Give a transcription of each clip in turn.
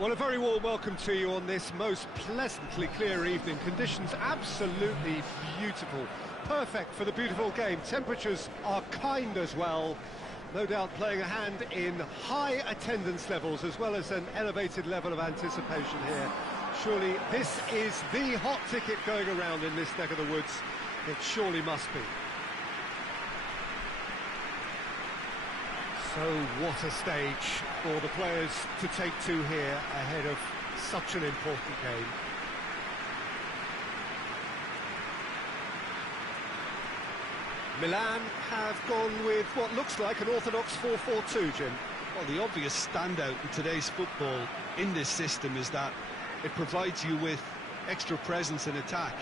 Well, a very warm welcome to you on this most pleasantly clear evening. Conditions absolutely beautiful. Perfect for the beautiful game. Temperatures are kind as well. No doubt playing a hand in high attendance levels as well as an elevated level of anticipation here. Surely this is the hot ticket going around in this neck of the woods. It surely must be. So what a stage for the players to take to here ahead of such an important game. Milan have gone with what looks like an orthodox 4-4-2, Jim. Well, the obvious standout in today's football in this system is that it provides you with extra presence in attack.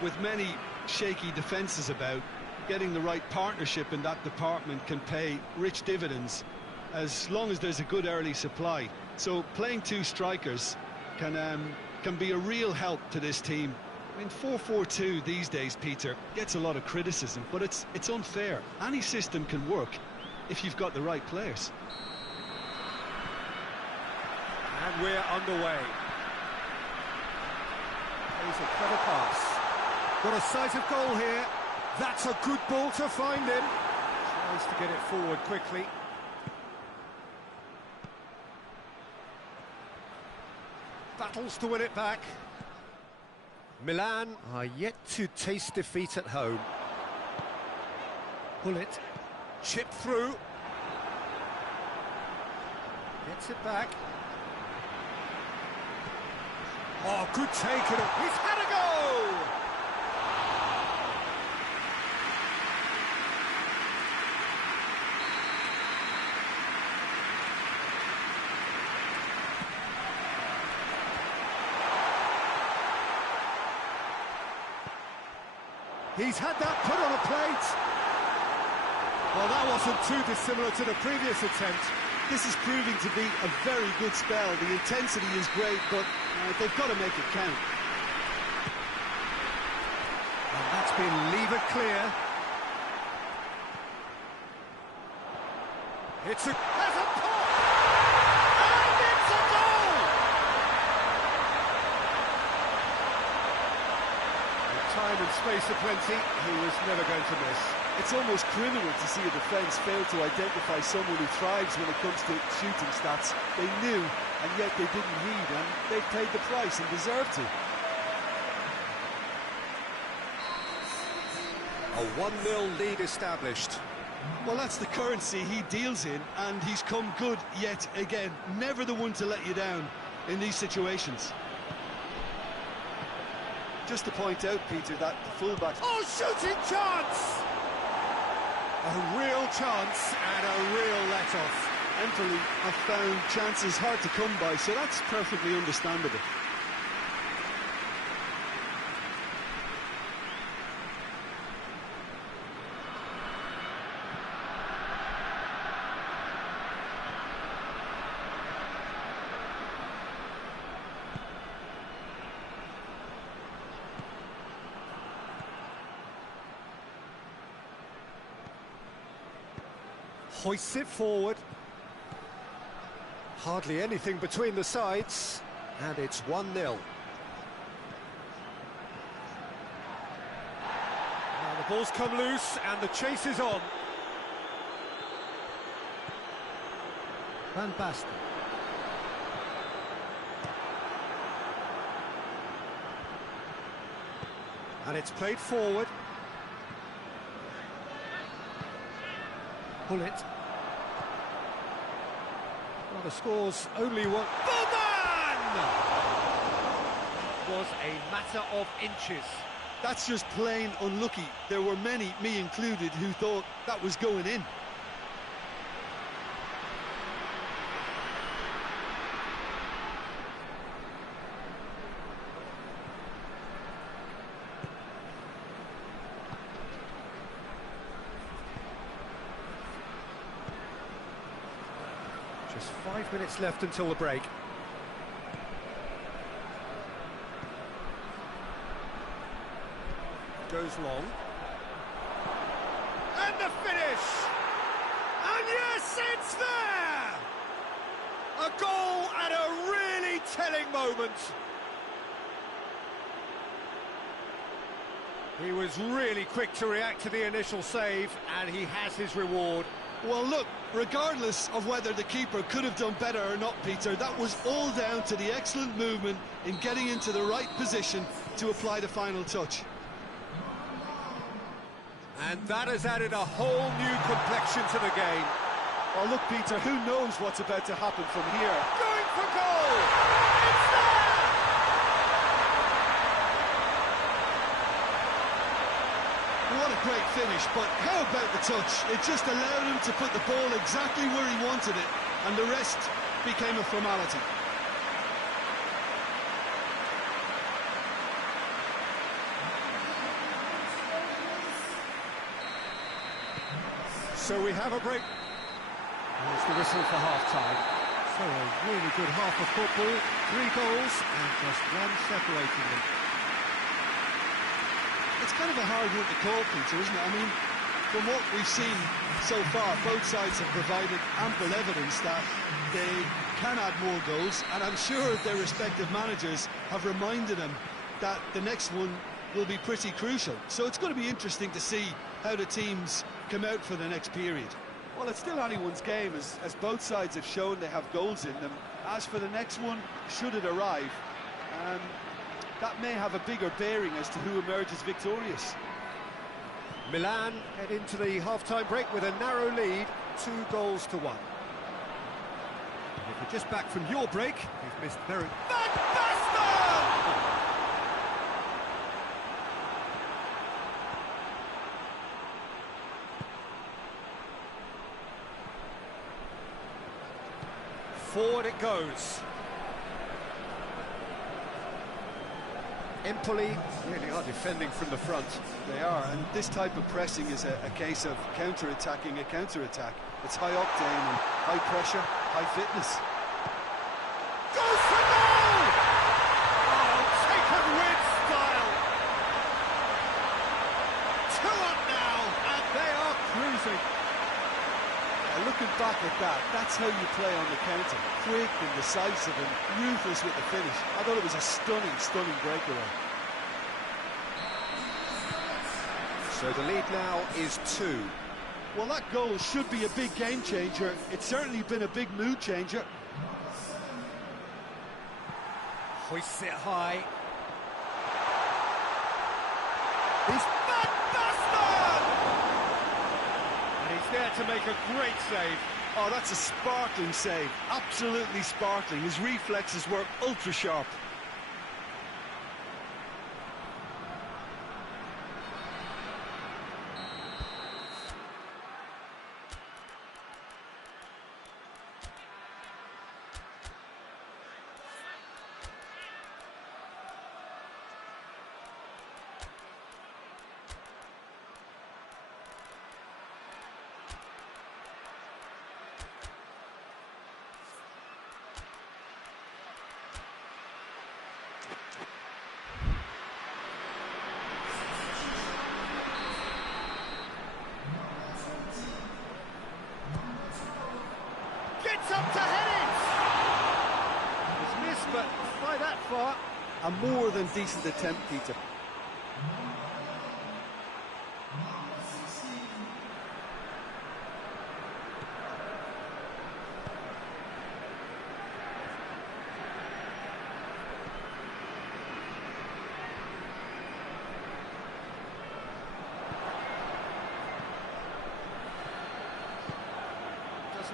With many shaky defences about, getting the right partnership in that department can pay rich dividends as long as there's a good early supply. So playing two strikers can be a real help to this team. I mean, 4-4-2 these days, Peter, gets a lot of criticism, but it's unfair. Any system can work if you've got the right players. And we're underway. Here's a clever pass. Got a sight of goal here. That's a good ball to find him. Tries to get it forward quickly. Battles to win it back. Milan are yet to taste defeat at home. Pull it. Chip through. Gets it back. Oh, good take. He's had a go! He's had that put on a plate. Well, that wasn't too dissimilar to the previous attempt. This is proving to be a very good spell. The intensity is great, but they've got to make it count. And that's been levered clear. It's a... There's a pop! And it's a goal! With time and space aplenty, he was never going to miss. It's almost criminal to see a defence fail to identify someone who thrives when it comes to shooting stats. They knew, and yet they didn't heed, and they paid the price and deserved to. A 1-0 lead established. Well, that's the currency he deals in, and he's come good yet again. Never the one to let you down in these situations. Just to point out, Peter, that the fullback... Oh, shooting chance! A real chance and a real let-off. Empoli have found chances hard to come by, so that's perfectly understandable. Hoists it forward. Hardly anything between the sides, and it's 1-0. Now the ball's come loose, and the chase is on. Van Basten. And it's played forward. Pull it. Well, the score's only one. Bowman! Was a matter of inches. That's just plain unlucky. There were many, me included, who thought that was going in. Just 5 minutes left until the break. Goes long. And the finish! And yes, it's there! A goal at a really telling moment. He was really quick to react to the initial save, and he has his reward. Well, look, regardless of whether the keeper could have done better or not, Peter, that was all down to the excellent movement in getting into the right position to apply the final touch. And that has added a whole new complexion to the game. Well, look, Peter, who knows what's about to happen from here? Going for goal! It's there! What a great finish, but how about the touch? It just allowed him to put the ball exactly where he wanted it, and the rest became a formality. So we have a break. There's the whistle for half-time. So a really good half of football, 3 goals and just one separating them. It's kind of a hard one to call, Peter, isn't it? I mean, from what we've seen so far, both sides have provided ample evidence that they can add more goals, and I'm sure their respective managers have reminded them that the next one will be pretty crucial. So it's going to be interesting to see how the teams come out for the next period. Well, it's still anyone's game, as both sides have shown they have goals in them. As for the next one, should it arrive, that may have a bigger bearing as to who emerges victorious. Milan head into the half-time break with a narrow lead, 2 goals to 1. If you're just back from your break, you've missed very... Van Basten! Forward it goes. EMPOLI really are defending from the front. They are, and this type of pressing is a case of counter-attacking a counter-attack. It's high octane and high pressure, high fitness. Goes for goal! Oh, taken with style. 2 up now, and they are cruising. Looking back at that, that's how you play on the counter. Quick and decisive and ruthless with the finish. I thought it was a stunning, stunning breakaway. So the lead now is 2. Well, that goal should be a big game changer. It's certainly been a big mood changer. Hoists it high. He's Van Basten! And he's there to make a great save. Oh, that's a sparkling save. Absolutely sparkling. His reflexes were ultra sharp. Up to head it! It's missed, but by that far. A more than decent attempt, Peter.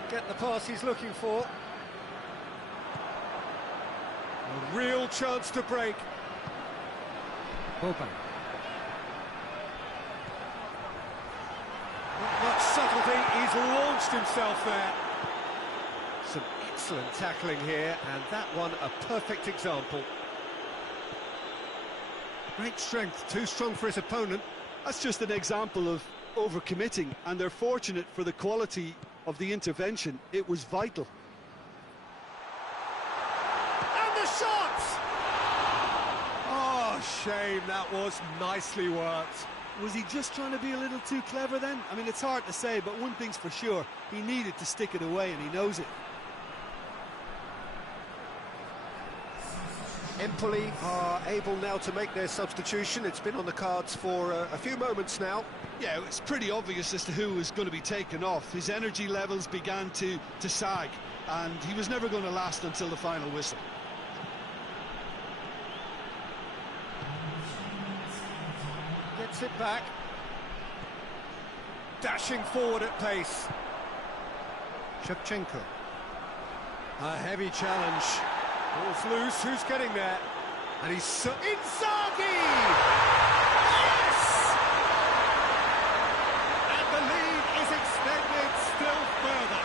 Get the pass he's looking for. A real chance to break. Boban. Not much subtlety, he's launched himself there. Some excellent tackling here, and that one a perfect example. Great strength, too strong for his opponent. That's just an example of overcommitting, and they're fortunate for the quality of the intervention. It was vital. And the shot! Oh, shame, that was nicely worked. Was he just trying to be a little too clever then? I mean, it's hard to say, but one thing's for sure, he needed to stick it away, and he knows it. Empoli are able now to make their substitution. It's been on the cards for a few moments now. Yeah, it's pretty obvious as to who was going to be taken off. His energy levels began to sag, and he was never going to last until the final whistle. Gets it back. Dashing forward at pace. Shevchenko. A heavy challenge. Ball's loose, who's getting there? And he's Inzaghi! Yes! And the lead is extended still further.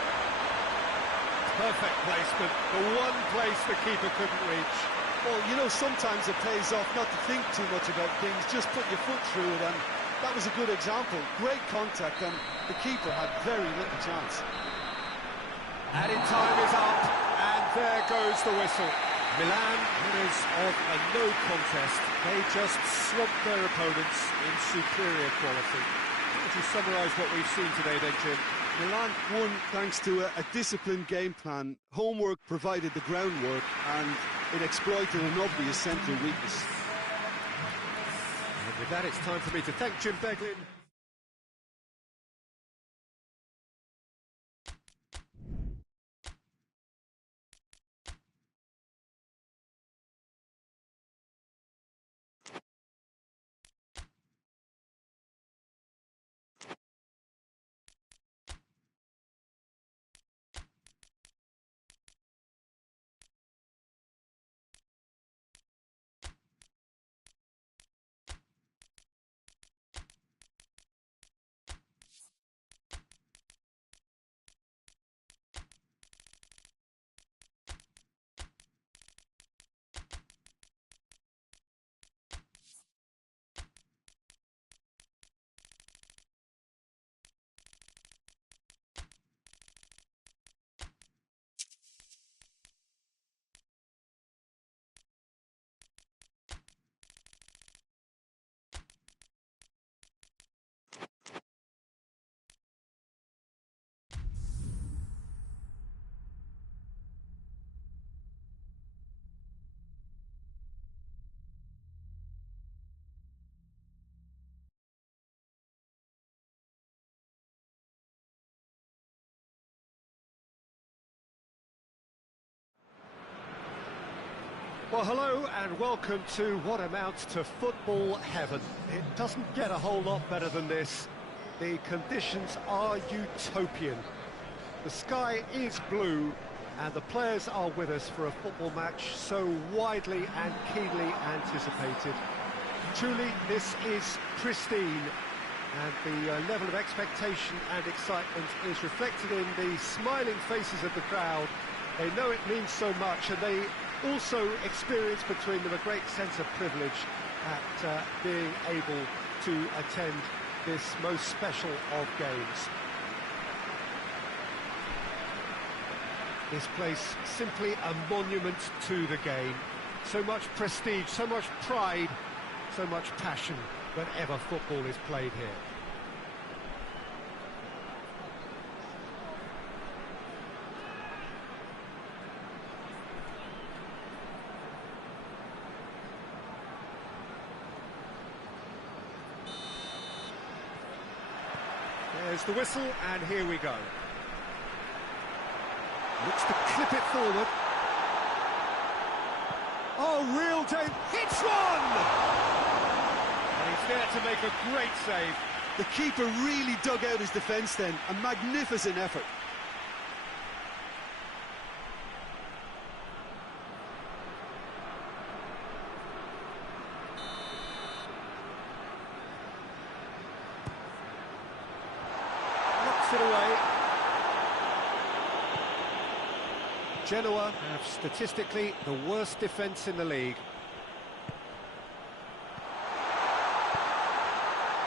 Perfect placement, the one place the keeper couldn't reach. Well, you know, sometimes it pays off not to think too much about things, just put your foot through it, and that was a good example. Great contact, and the keeper had very little chance. Added time is up, and there goes the whistle. Milan, winners of a no contest. They just swamped their opponents in superior quality. How would you summarise what we've seen today then, Jim? Milan won thanks to a disciplined game plan. Homework provided the groundwork, and it exploited an obvious central weakness. And with that, it's time for me to thank Jim Beglin. Well, hello and welcome to what amounts to football heaven. It doesn't get a whole lot better than this. The conditions are utopian. The sky is blue and the players are with us for a football match so widely and keenly anticipated. Truly, this is pristine, and the level of expectation and excitement is reflected in the smiling faces of the crowd. They know it means so much, and they also experience between them a great sense of privilege at being able to attend this most special of games. This place, simply a monument to the game. So much prestige, so much pride, so much passion whenever football is played here. There's the whistle, and here we go. Looks to clip it forward. Oh, real danger. Hits one! And he's there to make a great save. The keeper really dug out his defence then. A magnificent effort. Knocks it away. Genoa have statistically the worst defence in the league.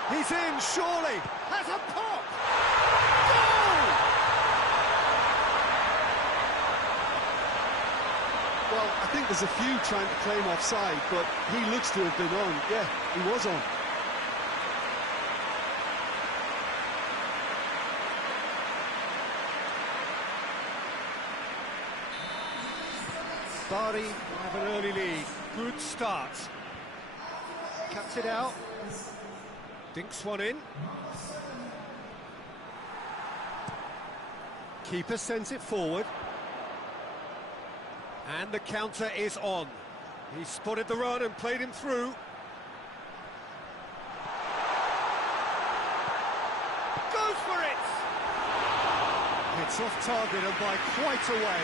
He's in, surely! Has a pop! Goal! Well, I think there's a few trying to claim offside, but he looks to have been on. Yeah, he was on. Bari have an early lead. Good start. Cuts it out. Dinks one in. Keeper sends it forward. And the counter is on. He spotted the run and played him through. Goes for it! It's off target and by quite a way.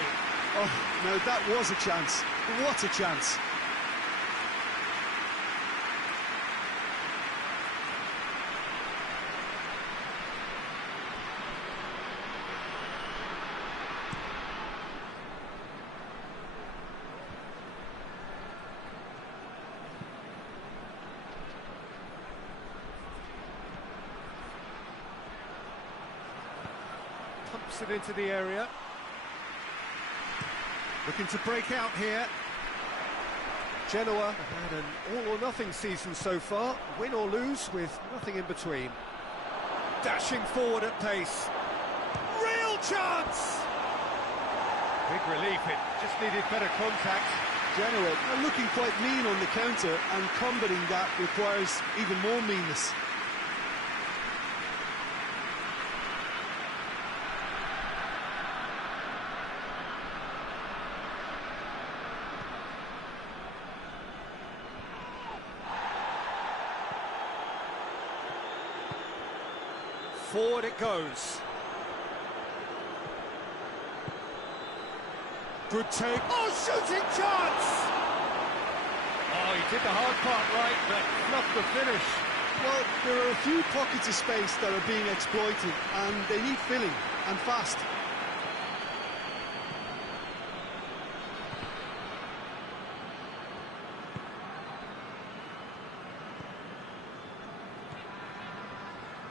Oh, now that was a chance. What a chance. Pumps it into the area. Looking to break out here. Genoa have had an all-or-nothing season so far, win or lose with nothing in between. Dashing forward at pace. Real chance! Big relief, it just needed better contact. Genoa are looking quite mean on the counter, and combating that requires even more meanness. Forward it goes. Good take. Oh, shooting chance! Oh, he did the hard part right, but not the finish. Well, there are a few pockets of space that are being exploited, and they need filling, and fast.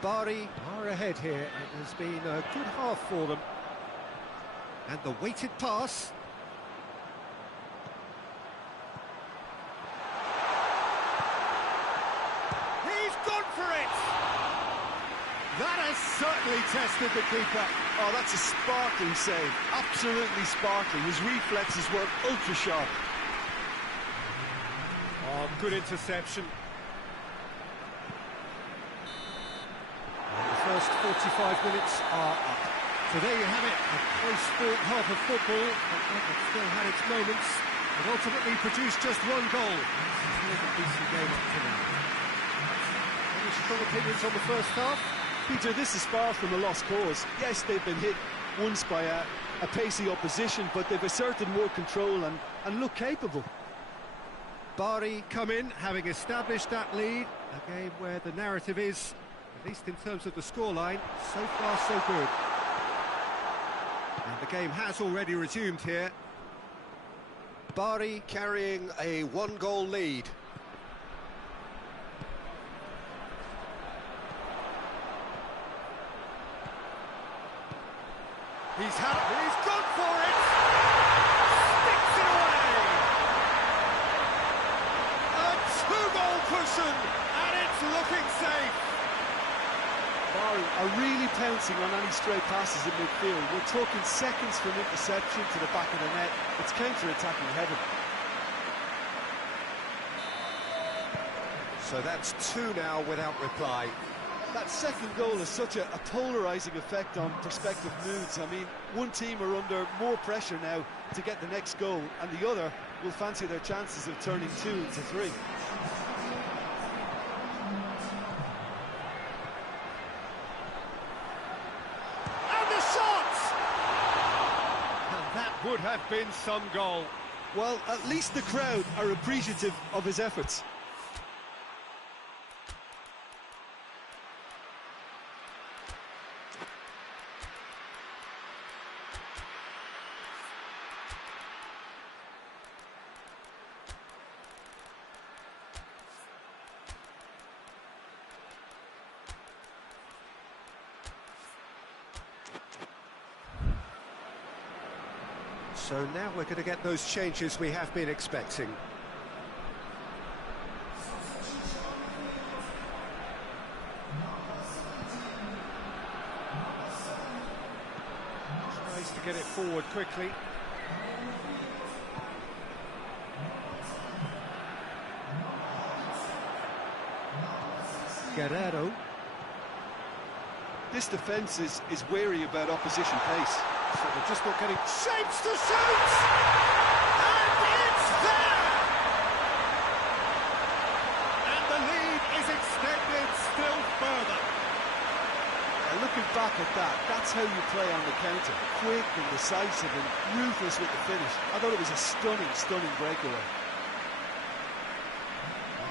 Bari are ahead here. It has been a good half for them. And the weighted pass. He's gone for it! That has certainly tested the keeper. Oh, that's a sparkling save. Absolutely sparkling. His reflexes were ultra sharp. Oh, good interception. First 45 minutes are up. So there you have it, a close-fought half of football, but it still had its moments, but ultimately produced just one goal. This is a decent game up to now. Any strong opinions on the first half? Peter, this is far from a lost cause. Yes, they've been hit once by a pacey opposition, but they've asserted more control and look capable. Bari come in, having established that lead, a game where the narrative is, at least in terms of the scoreline, so far so good. And the game has already resumed here. Bari carrying a one-goal lead. He's gone for it! Sticks it away! A two-goal cushion, and it's looking safe. Bari are really pouncing on any stray passes in midfield. We're talking seconds from interception to the back of the net. It's counter-attacking heaven. So that's two now without reply. That second goal has such a polarising effect on prospective moods. I mean, one team are under more pressure now to get the next goal, and the other will fancy their chances of turning 2 into 3. Would have been some goal. Well, at least the crowd are appreciative of his efforts. So now we're going to get those changes we have been expecting. Tries to get it forward quickly. Guerrero. This defence is wary about opposition pace. So they're just not getting shapes to shoot! And it's there! And the lead is extended still further. Looking back at that, that's how you play on the counter. Quick and decisive and ruthless with the finish. I thought it was a stunning breakaway.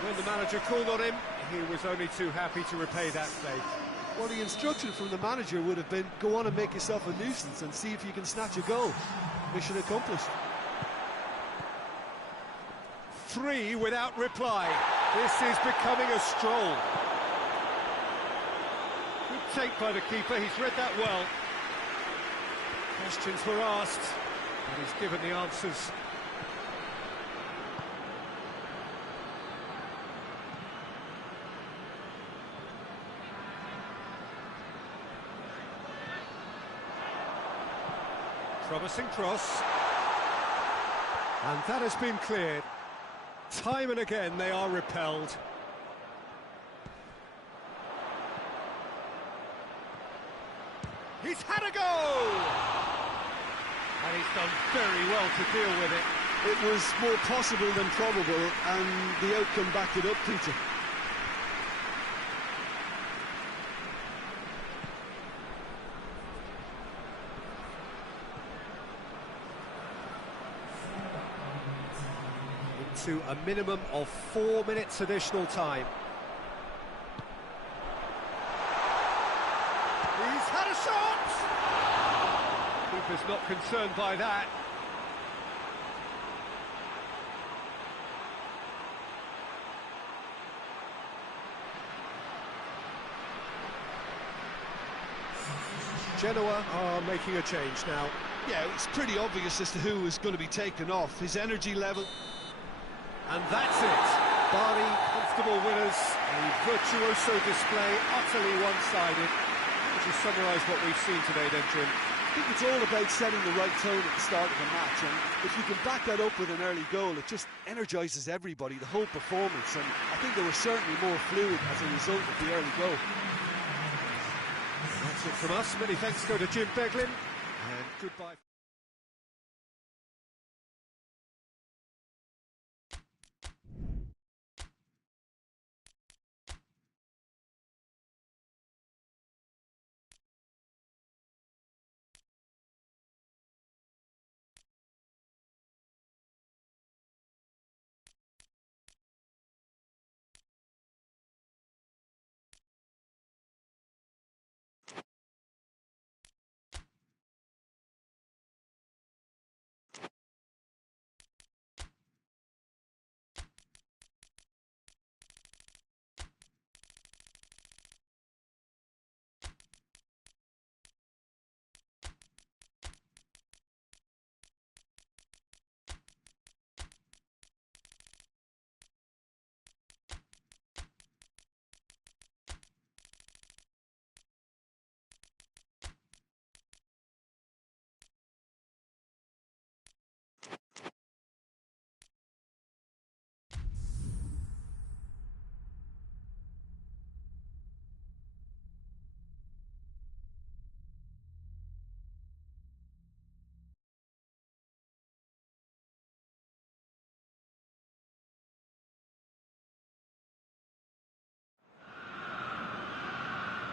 When the manager called on him, he was only too happy to repay that faith. Well, the instruction from the manager would have been, go on and make yourself a nuisance and see if you can snatch a goal. Mission accomplished. 3 without reply. This is becoming a stroll. Good take by the keeper, he's read that well. Questions were asked, and he's given the answers. Promising cross. And that has been cleared. Time and again they are repelled. He's had a go! And he's done very well to deal with it. It was more possible than probable, and the outcome backed it up, Peter. To a minimum of 4 minutes additional time. He's had a shot! Keeper's not concerned by that. Genoa are making a change now. Yeah, it's pretty obvious as to who is going to be taken off. His energy level. And that's it. Bari, comfortable winners. A virtuoso display, utterly one-sided. Would you summarise what we've seen today, then, Jim? I think it's all about setting the right tone at the start of the match, and if you can back that up with an early goal, it just energises everybody, the whole performance, and I think they were certainly more fluid as a result of the early goal. That's it from us. Many thanks go to Jim Beglin, and goodbye.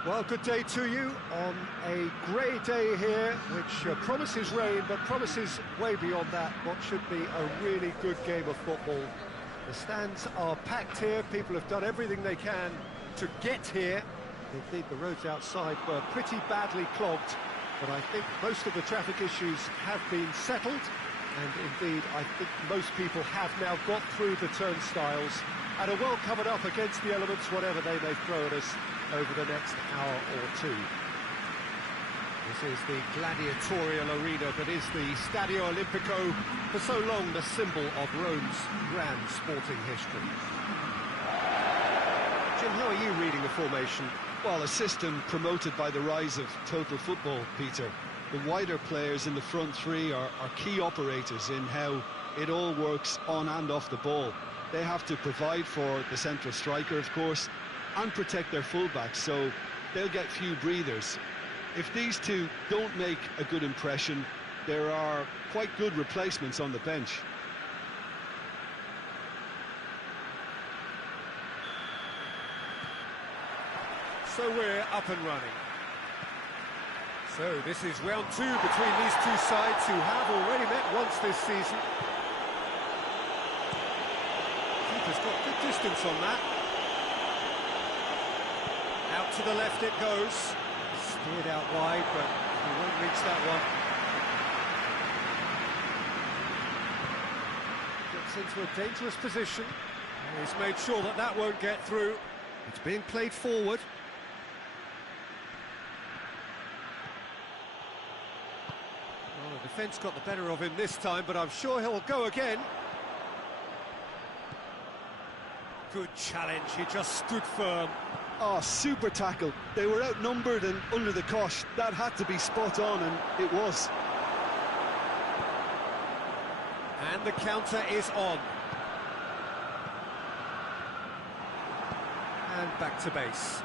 Well, good day to you on a grey day here, which promises rain, but promises way beyond that what should be a really good game of football. The stands are packed here, people have done everything they can to get here. Indeed, the roads outside were pretty badly clogged, but I think most of the traffic issues have been settled, and indeed, I think most people have now got through the turnstiles and are well covered up against the elements, whatever they may throw at us over the next hour or two. This is the gladiatorial arena that is the Stadio Olimpico, for so long the symbol of Rome's grand sporting history. Jim, how are you reading the formation? Well, a system promoted by the rise of total football, Peter. The wider players in the front three are key operators in how it all works on and off the ball. They have to provide for the central striker, of course, and protect their fullbacks, so they'll get few breathers. If these two don't make a good impression, there are quite good replacements on the bench. So we're up and running. So this is round 2 between these two sides who have already met once this season. Keeper's got good distance on that. Out to the left it goes. Steered out wide, but he won't reach that one. Gets into a dangerous position. He's made sure that that won't get through. It's being played forward. Well, the defence got the better of him this time, but I'm sure he'll go again. Good challenge, he just stood firm. Oh, super tackle. They were outnumbered and under the cosh. That had to be spot on, and it was. And the counter is on. And back to base.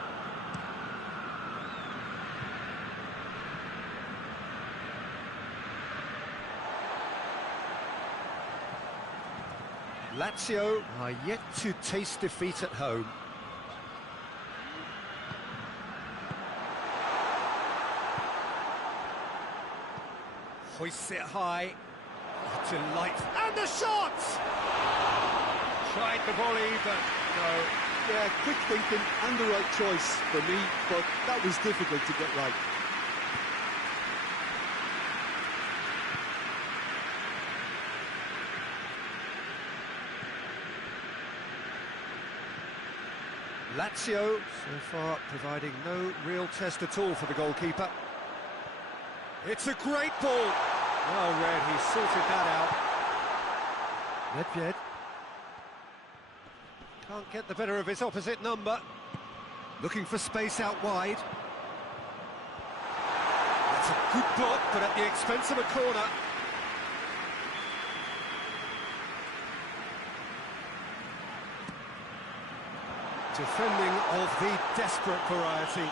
Lazio are yet to taste defeat at home. Hoists it high. Oh, delight. And the shot! Tried the volley, but no. Yeah, quick thinking and the right choice for me, but that was difficult to get right. Lazio, so far, providing no real test at all for the goalkeeper. It's a great ball. Well read, he sorted that out. Nedved can't get the better of his opposite number. Looking for space out wide. That's a good block, but at the expense of a corner. Defending of the desperate variety.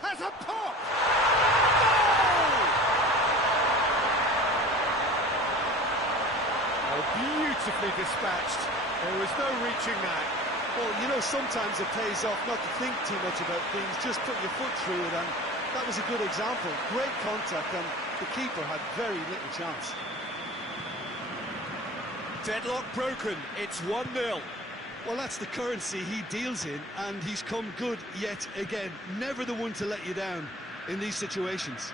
Has a pop! Goal! Oh, beautifully dispatched. There was no reaching that. Well, you know, sometimes it pays off not to think too much about things, just put your foot through it, and that was a good example. Great contact, and the keeper had very little chance. Deadlock broken, it's 1-0. Well, that's the currency he deals in, and he's come good yet again. Never the one to let you down in these situations.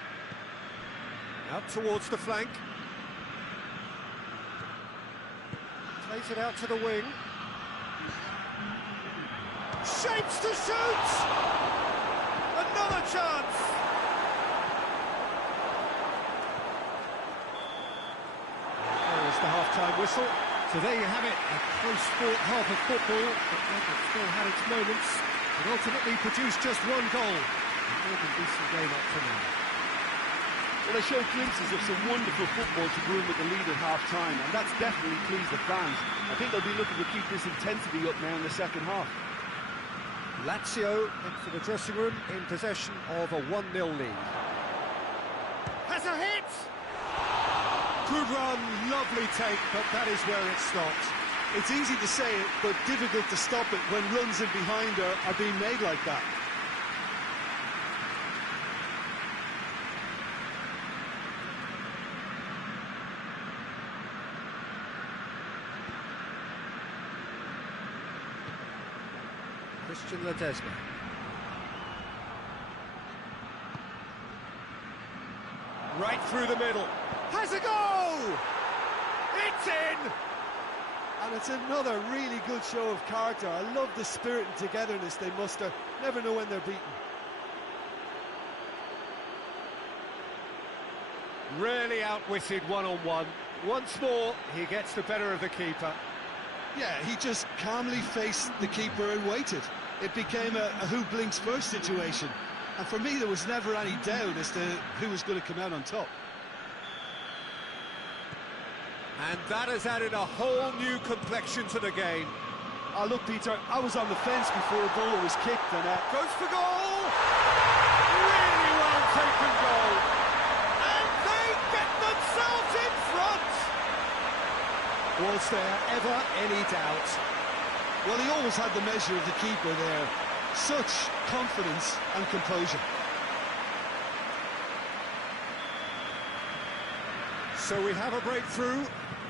Out towards the flank. Plays it out to the wing. Shapes to shoot! Another chance! There is the half-time whistle. So there you have it, a close-fought half of football, but one that still had its moments, and ultimately produced just one goal. A more than decent game up to now. Well, they showed glimpses of some wonderful football to go in with the lead at half-time, and that's definitely pleased the fans. I think they'll be looking to keep this intensity up now in the second half. Lazio head for the dressing room in possession of a 1-0 lead. Has a hit! Good run, lovely take, but that is where it stopped. It's easy to say it, but difficult to stop it when runs in behind are being made like that. Christian Ledesma. Right through the middle. Has a goal! It's in! And it's another really good show of character. I love the spirit and togetherness they muster. Never know when they're beaten. Really outwitted one-on-one. Once more, he gets the better of the keeper. Yeah, he just calmly faced the keeper and waited. It became a who blinks first situation. And for me, there was never any doubt as to who was going to come out on top. And that has added a whole new complexion to the game. Look, Peter, I was on the fence before a goal was kicked, and goes for goal! Really well taken goal. And they get themselves in front! Was there ever any doubt? well, he always had the measure of the keeper there. Such confidence and composure. So we have a breakthrough.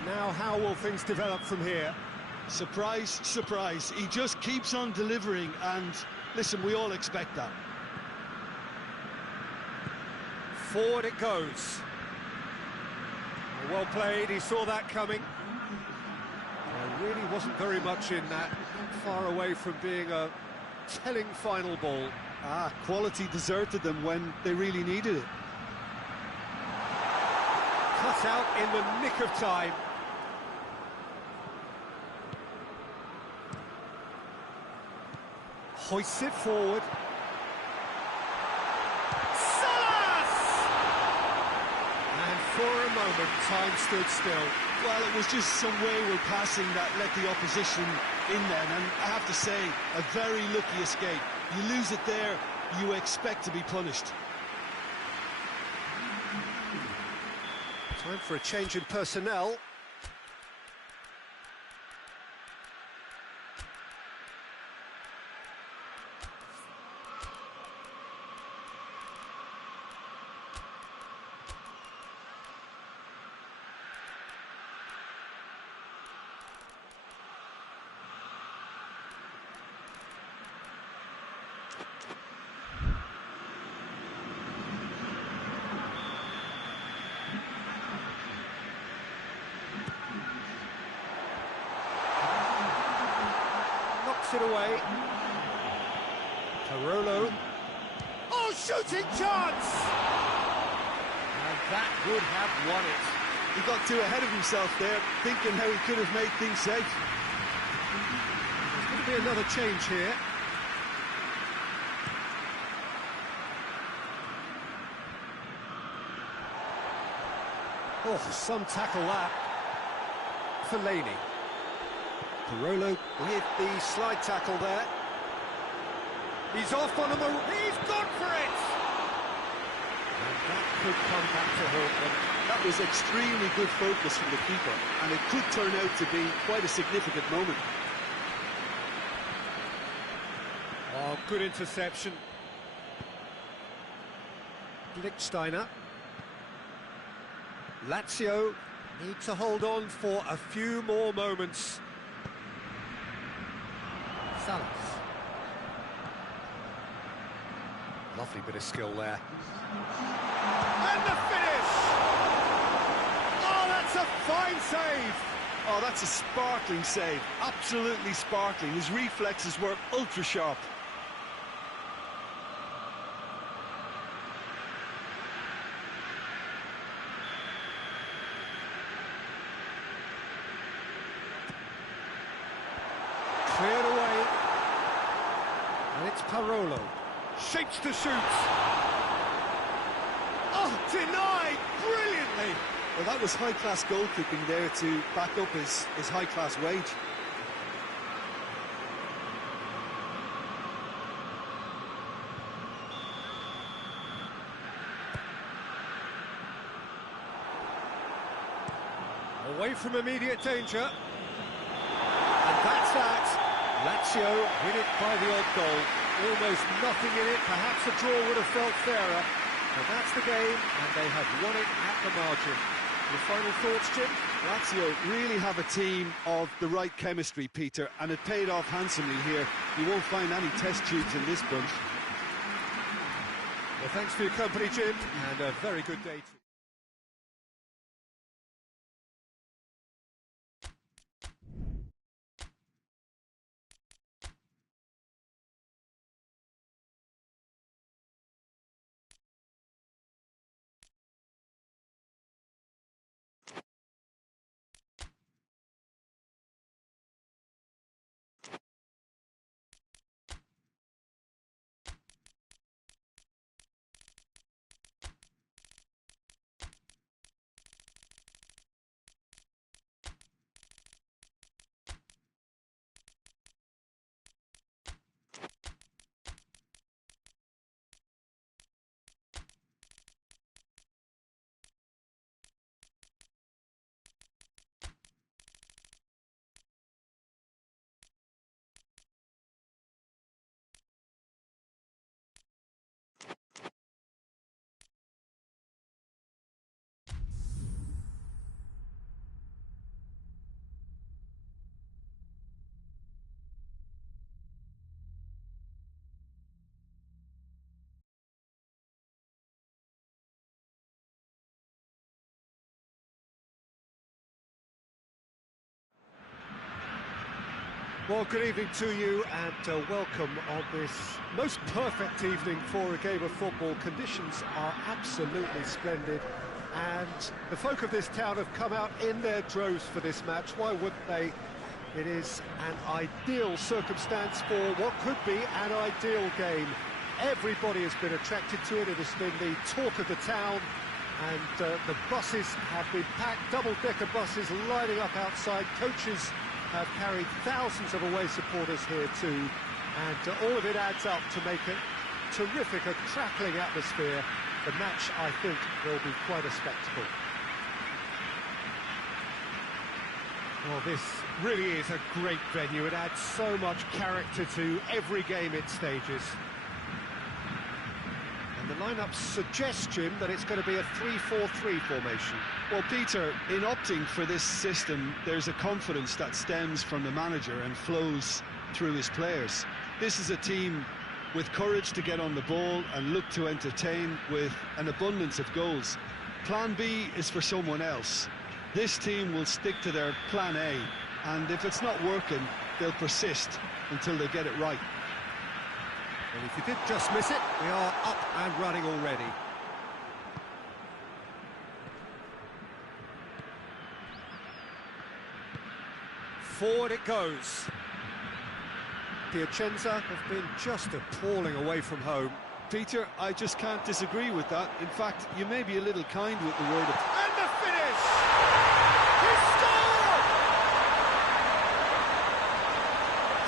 Now how will things develop from here? Surprise, surprise. He just keeps on delivering, and listen, we all expect that. Forward it goes. Well played, he saw that coming. There really wasn't very much in that, far away from being a telling final ball. Quality deserted them when they really needed it. Cut out in the nick of time. Hoists it forward. And for a moment, time stood still. Well, it was just some wayward passing that let the opposition in then, and I have to say, a very lucky escape. You lose it there, you expect to be punished. Time for a change in personnel. It away. Parolo. Oh, shooting chance! And that would have won it. He got too ahead of himself there, thinking how he could have made things safe. There's going to be another change here. Oh, some tackle that. Fellaini. Parolo with the slide tackle there. He's off on the move. He's gone for it! And that could come back to haunt them. That was extremely good focus from the keeper, and it could turn out to be quite a significant moment. Oh, good interception. Lichtsteiner. Lazio need to hold on for a few more moments. Salas. Lovely bit of skill there. And the finish! Oh, that's a fine save! Oh, that's a sparkling save. Absolutely sparkling. His reflexes were ultra sharp. Cleared away. And it's Parolo. Shapes to shoot. Oh, denied brilliantly. Well, that was high-class goalkeeping there to back up his high-class wage. Away from immediate danger. And that's that. Lazio win it by the odd goal. Almost nothing in it. Perhaps a draw would have felt fairer. But that's the game, and they have won it at the margin. Your final thoughts, Jim? Lazio really have a team of the right chemistry, Peter, and it paid off handsomely here. You won't find any test tubes in this bunch. Well, thanks for your company, Jim, and a very good day to you. Well, good evening to you and welcome on this most perfect evening for a game of football. Conditions are absolutely splendid and the folk of this town have come out in their droves for this match. Why wouldn't they? It is an ideal circumstance for what could be an ideal game. Everybody has been attracted to it. It has been the talk of the town and the buses have been packed, double-decker buses lining up outside. Coaches have carried thousands of away supporters here too, and all of it adds up to make a terrific, a crackling atmosphere. The match, I think, will be quite a spectacle. Well, this really is a great venue. It adds so much character to every game it stages. And the lineup's suggestion that it's going to be a 3-4-3 formation. Well, Peter, in opting for this system, there's a confidence that stems from the manager and flows through his players. This is a team with courage to get on the ball and look to entertain with an abundance of goals. Plan B is for someone else. This team will stick to their plan A, and if it's not working, they'll persist until they get it right. And if you did just miss it, we are up and running already. Forward it goes. Piacenza have been just appalling away from home. Peter, I just can't disagree with that. In fact, you may be a little kind with the word. And the finish! He scored!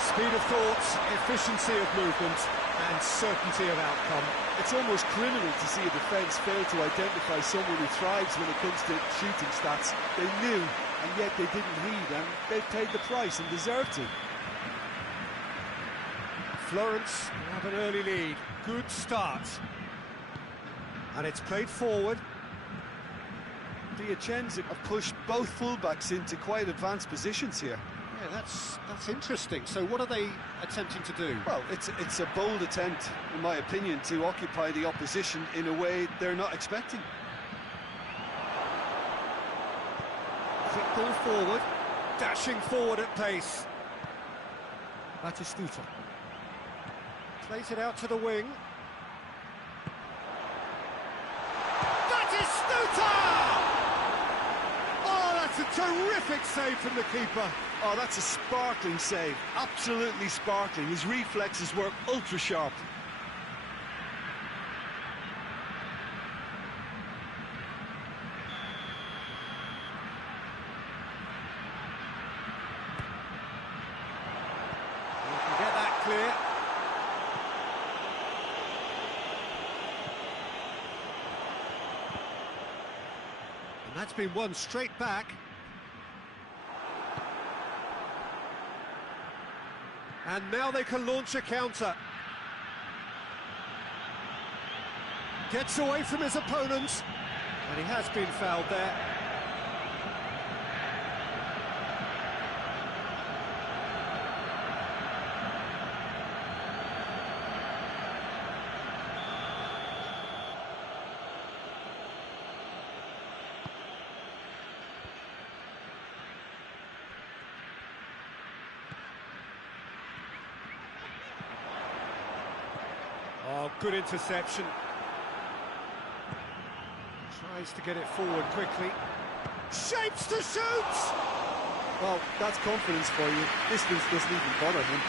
Speed of thought, efficiency of movement, and certainty of outcome. It's almost criminal to see a defence fail to identify someone who thrives when it comes to shooting stats. They knew, and yet they didn't heed, and they paid the price and deserved to. Florence have an early lead. Good start. And it's played forward. Piacenza have pushed both fullbacks into quite advanced positions here. Yeah, that's interesting. So what are they attempting to do? Well, it's a bold attempt, in my opinion, to occupy the opposition in a way they're not expecting. Quick ball forward. Dashing forward at pace. Batistuta. Plays it out to the wing. Batistuta! Oh, that's a terrific save from the keeper. Oh, that's a sparkling save. Absolutely sparkling. His reflexes work ultra sharp. You can get that clear. And that's been won straight back. And now they can launch a counter. Gets away from his opponents. And he has been fouled there. Oh, good interception. Tries to get it forward quickly. Shapes to shoot! Well, that's confidence for you. Distance doesn't even bother him.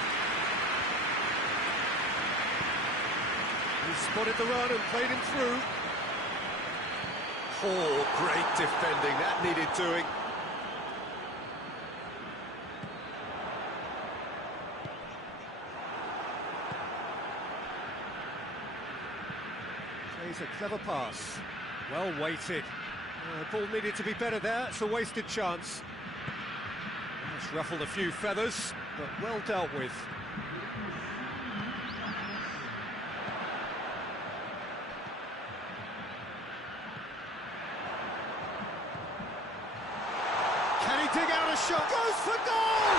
He spotted the run and played him through. Oh, great defending. That needed doing. Plays a clever pass. Well weighted. Ball needed to be better there. It's a wasted chance. It's ruffled a few feathers, but well dealt with. Can he dig out a shot? Goes for goal!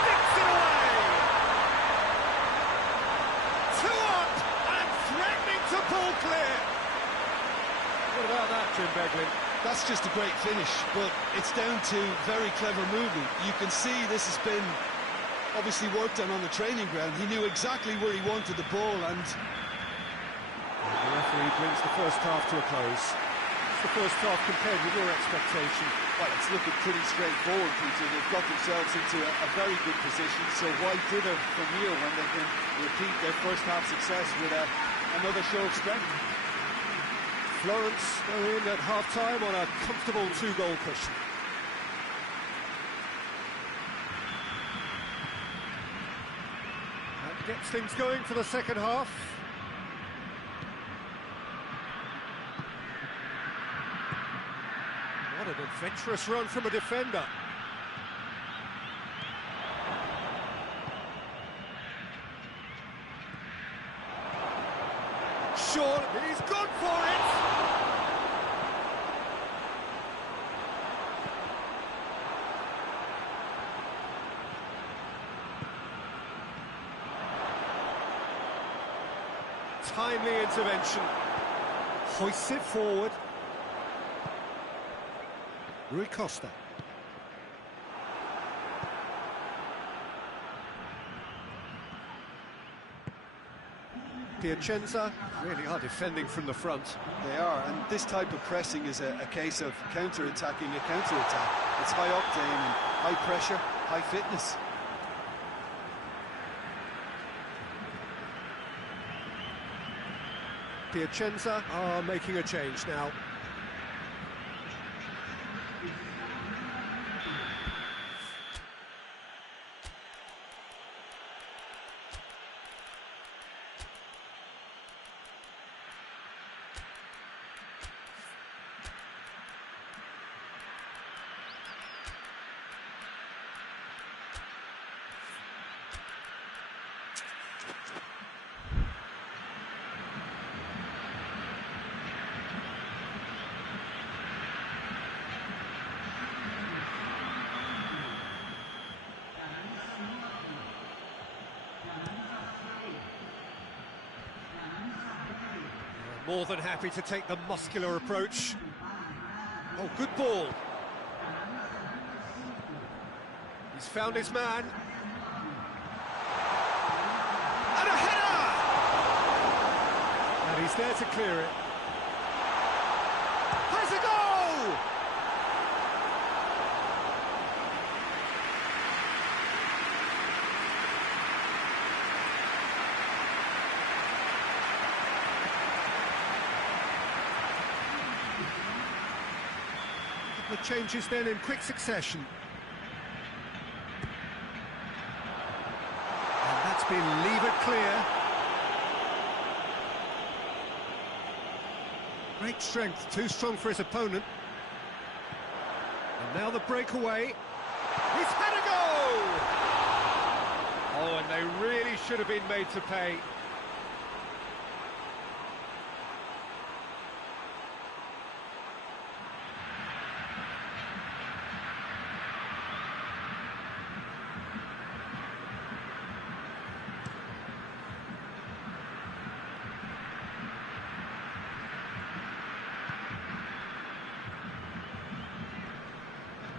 Sticks it away! 2 up and threatening to pull clear. What about that, Jim Beglin? That's just a great finish, but it's down to very clever movement. You can see this has been obviously worked on the training ground. He knew exactly where he wanted the ball, and the referee brings the first half to a close. What's the first half compared with your expectation? Well, it's looking pretty straightforward, Peter. They've got themselves into a very good position, so why dither from here when they can repeat their first half success with another show of strength? Florence go in at half-time on a comfortable 2-goal cushion. That gets things going for the second half. What an adventurous run from a defender. Short, he's gone for it! Timely intervention. Hoists it forward. Rui Costa. Piacenza really are defending from the front. they are. And this type of pressing is a case of counter-attacking a counter-attack. It's high octane and high pressure, high fitness. Piacenza are making a change now. More than happy to take the muscular approach. Oh, good ball. He's found his man. And a header! And he's there to clear it. Has a goal! The changes then in quick succession. And that's been levered clear. Great strength, too strong for his opponent. And now the breakaway. He's had a goal! Oh, and they really should have been made to pay.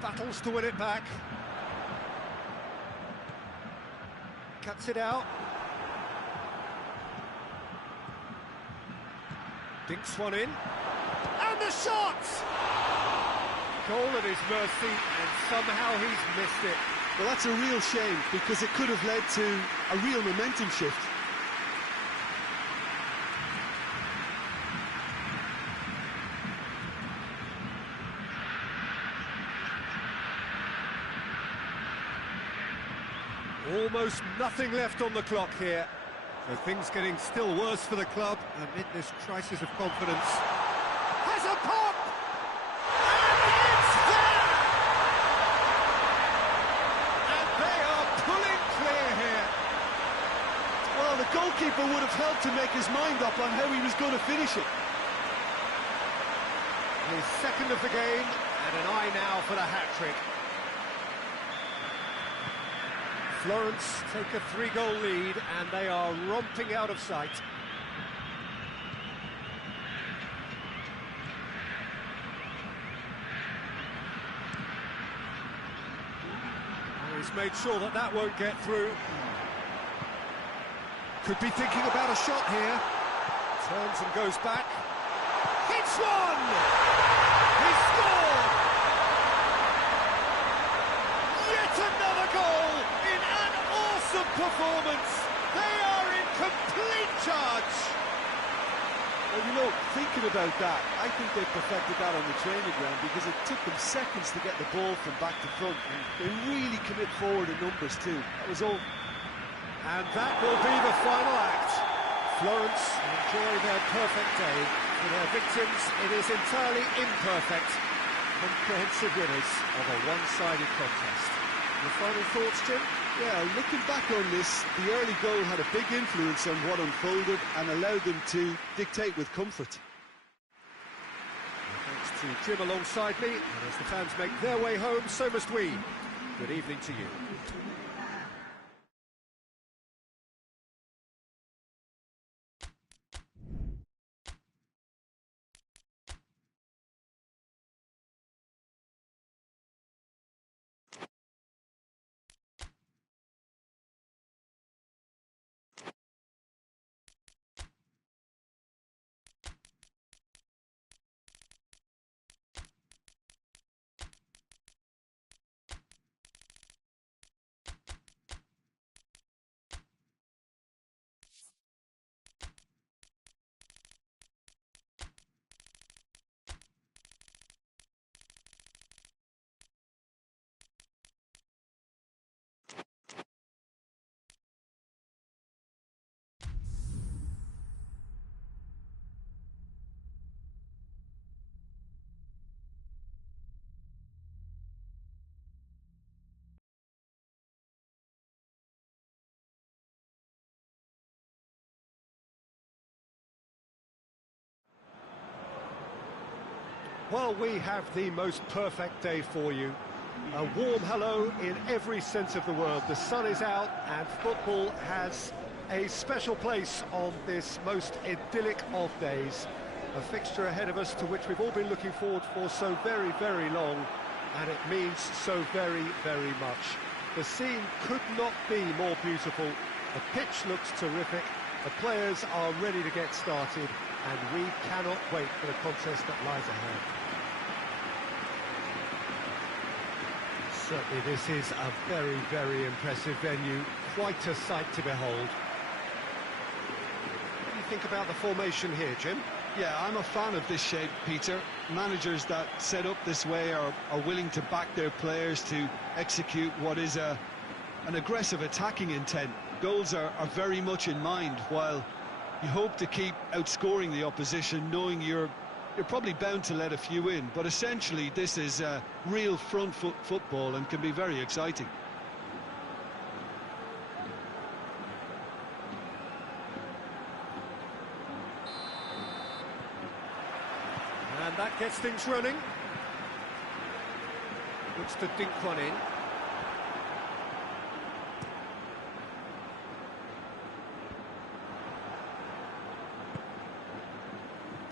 Battles to win it back. Cuts it out. Dinks one in. And the shot! Goal at his mercy, and somehow he's missed it. Well, that's a real shame, because it could have led to a real momentum shift. Almost nothing left on the clock here. So things getting still worse for the club amid this crisis of confidence. Has a pop! And it's there! And they are pulling clear here. Well, the goalkeeper would have helped to make his mind up on how he was going to finish it. His second of the game, and an eye now for the hat-trick. Florence take a 3-goal lead, and they are romping out of sight. He's just made sure that that won't get through. Could be thinking about a shot here. Turns and goes back. Hits one! He scored! Yet another goal in an awesome performance. They are in complete charge. Well, you know, thinking about that, I think they perfected that on the training ground because it took them seconds to get the ball from back to front. And they really commit forward in numbers too. That was all. And that will be the final act. Florence enjoy their perfect day. For their victims, it is entirely imperfect. Comprehensive winners of a one-sided contest. Your final thoughts, Jim? Yeah, looking back on this, the early goal had a big influence on what unfolded and allowed them to dictate with comfort. Thanks to Jim alongside me, and as the fans make their way home, so must we. Good evening to you. Well, we have the most perfect day for you. A warm hello in every sense of the word. The sun is out and football has a special place on this most idyllic of days. A fixture ahead of us to which we've all been looking forward for so very, very long, and it means so very, very much. The scene could not be more beautiful. The pitch looks terrific. The players are ready to get started, and we cannot wait for the contest that lies ahead. Certainly this is a very, very impressive venue, quite a sight to behold. What do you think about the formation here, Jim? Yeah, I'm a fan of this shape, Peter. Managers that set up this way are willing to back their players to execute what is an aggressive attacking intent. Goals are very much in mind, while you hope to keep outscoring the opposition, knowing you're probably bound to let a few in. But essentially, this is real front foot football and can be very exciting. And that gets things running. Looks to dink one in.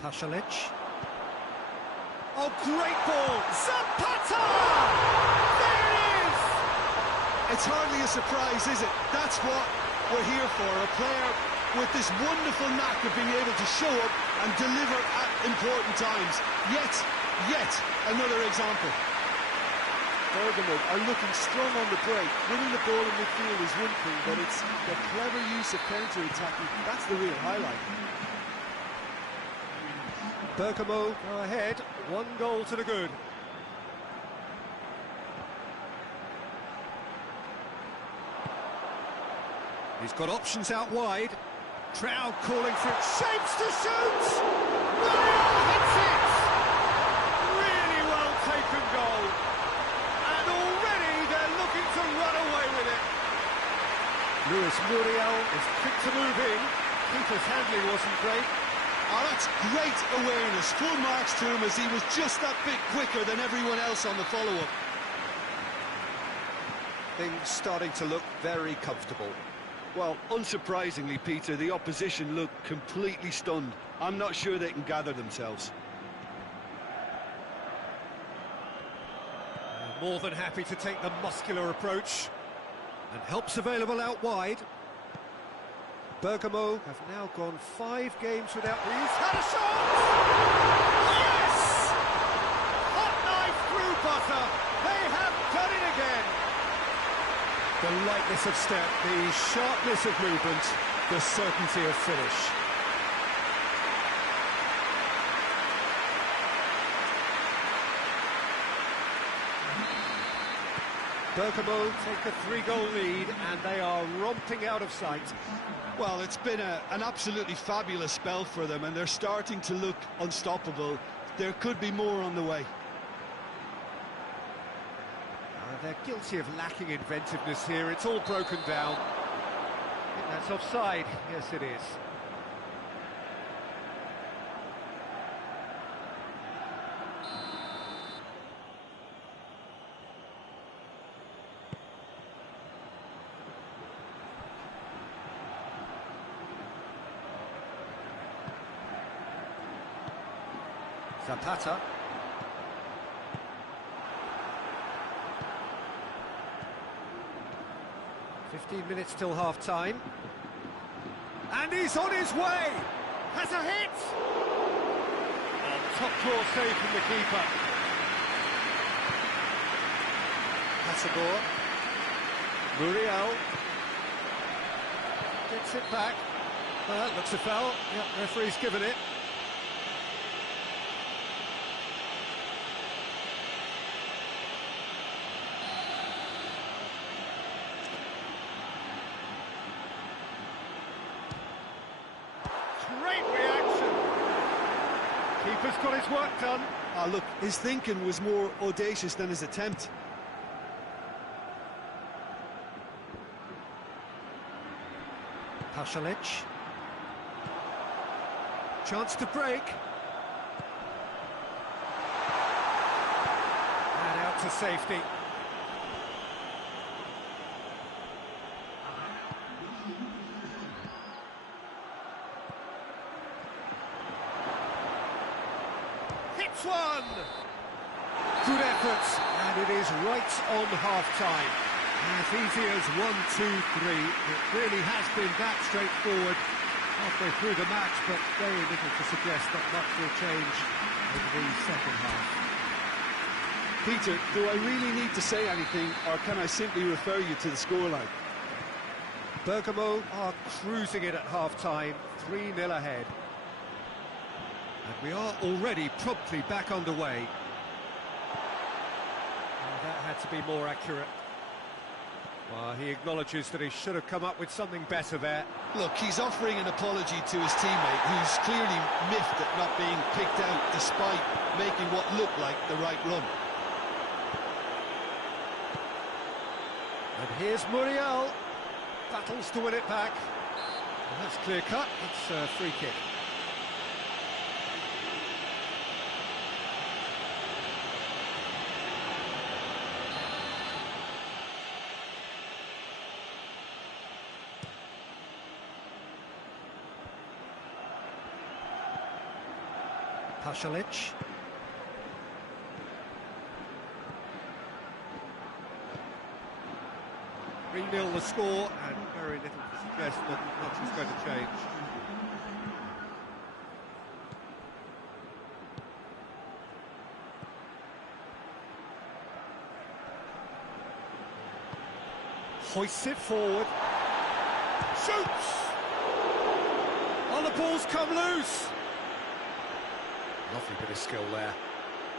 Pasalic. Oh, great ball! Zapata! There it is! It's hardly a surprise, is it? That's what we're here for. A player with this wonderful knack of being able to show up and deliver at important times. Yet another example. Bergamo are looking strong on the break. Winning the ball in midfield is one thing, but it's the clever use of counter-attacking. That's the real highlight. Bergamo go ahead, 1 goal to the good. He's got options out wide. Crowd calling for it. Shapes to shoot! Muriel hits it! Really well taken goal. And already they're looking to run away with it. Luis Muriel is quick to move in. Keeper's handling wasn't great. Oh, that's great awareness. Full marks to him as he was just that bit quicker than everyone else on the follow-up. Things starting to look very comfortable. Well, unsurprisingly, Peter, the opposition look completely stunned. I'm not sure they can gather themselves. More than happy to take the muscular approach. And help's available out wide. Bergamo have now gone 5 games without... He's had a shot! Yes! Hot knife through butter. They have done it again. The lightness of step, the sharpness of movement, the certainty of finish. Bergamo take a 3-goal lead and they are romping out of sight. Well, it's been an absolutely fabulous spell for them, and they're starting to look unstoppable. There could be more on the way. They're guilty of lacking inventiveness here. It's all broken down. I think that's offside. Yes, it is. Zapata. "15 minutes till half-time. And he's on his way! Has a hit! Top-draw save from the keeper. Passador. Muriel. Gets it back. Looks a foul. Yep, referee's given it. Great reaction. Keeper's got his work done. Look, his thinking was more audacious than his attempt. Pasalic. Chance to break. And out to safety. Hits one! Good effort, and it is right on half-time. As easy as 1, 2, 3. It really has been that straightforward halfway through the match, but very little to suggest that much will change over the second half. Peter, do I really need to say anything, or can I simply refer you to the scoreline? Bergamo are cruising it at half-time, 3-0 ahead. And we are already promptly back underway. Oh, that had to be more accurate. Well, he acknowledges that he should have come up with something better there. Look, he's offering an apology to his teammate, who's clearly miffed at not being picked out despite making what looked like the right run. And here's Muriel. Battles to win it back. Well, that's clear cut. It's a free kick. Pasalic. Re-nil the score, and very little to suggest that much is going to change. Hoists it forward. Shoots! Oh, the ball's come loose! Lovely bit of skill there.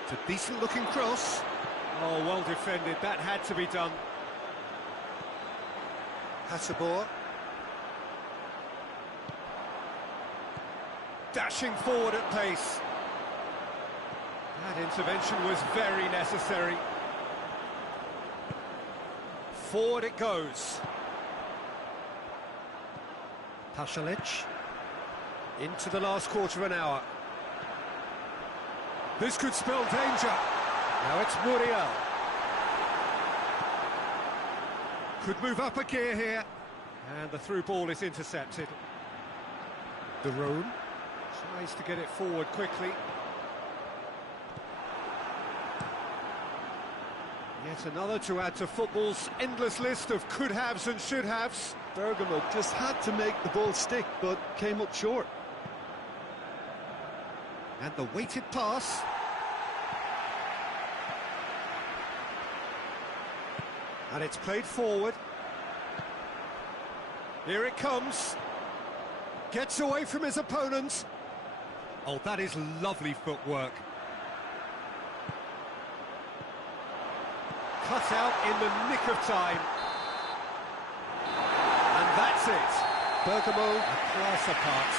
It's a decent-looking cross. Oh, well defended. That had to be done. Passador. Dashing forward at pace. That intervention was very necessary. Forward it goes. Pasalic. Into the last quarter of an hour. This could spell danger. Now it's Muriel. Could move up a gear here. And the through ball is intercepted. De Roon tries to get it forward quickly. Yet another to add to football's endless list of could-haves and should-haves. Bergamo just had to make the ball stick, but came up short. And the weighted pass. And it's played forward. Here it comes. Gets away from his opponent. Oh, that is lovely footwork. Cut out in the nick of time. And that's it. Bergamo a class apart.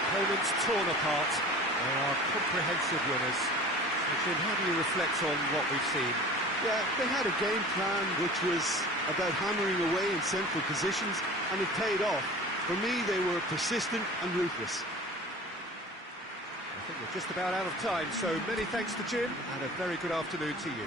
Opponents torn apart. They are comprehensive winners. So, Jim, how do you reflect on what we've seen? Yeah, they had a game plan which was about hammering away in central positions, and it paid off. For me, they were persistent and ruthless. I think we're just about out of time, so many thanks to Jim, and a very good afternoon to you.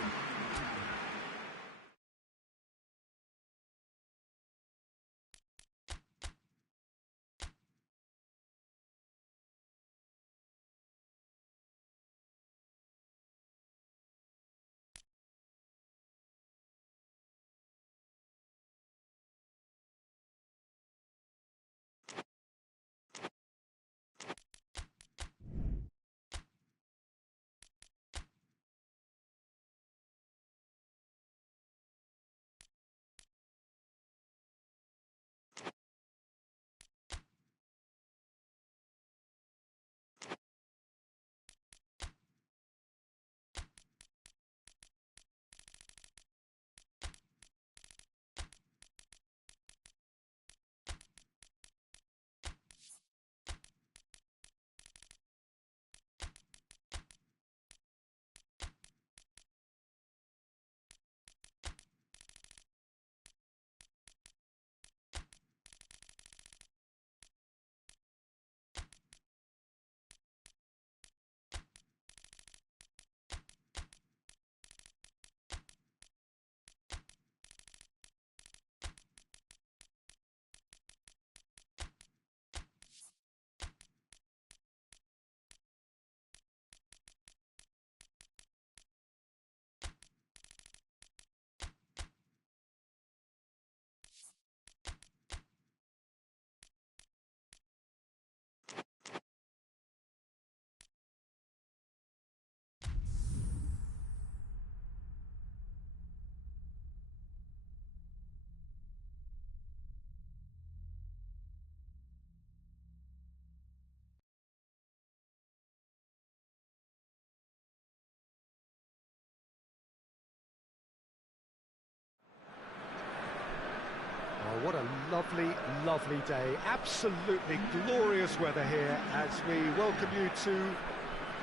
Oh, what a lovely, lovely day. Absolutely glorious weather here as we welcome you to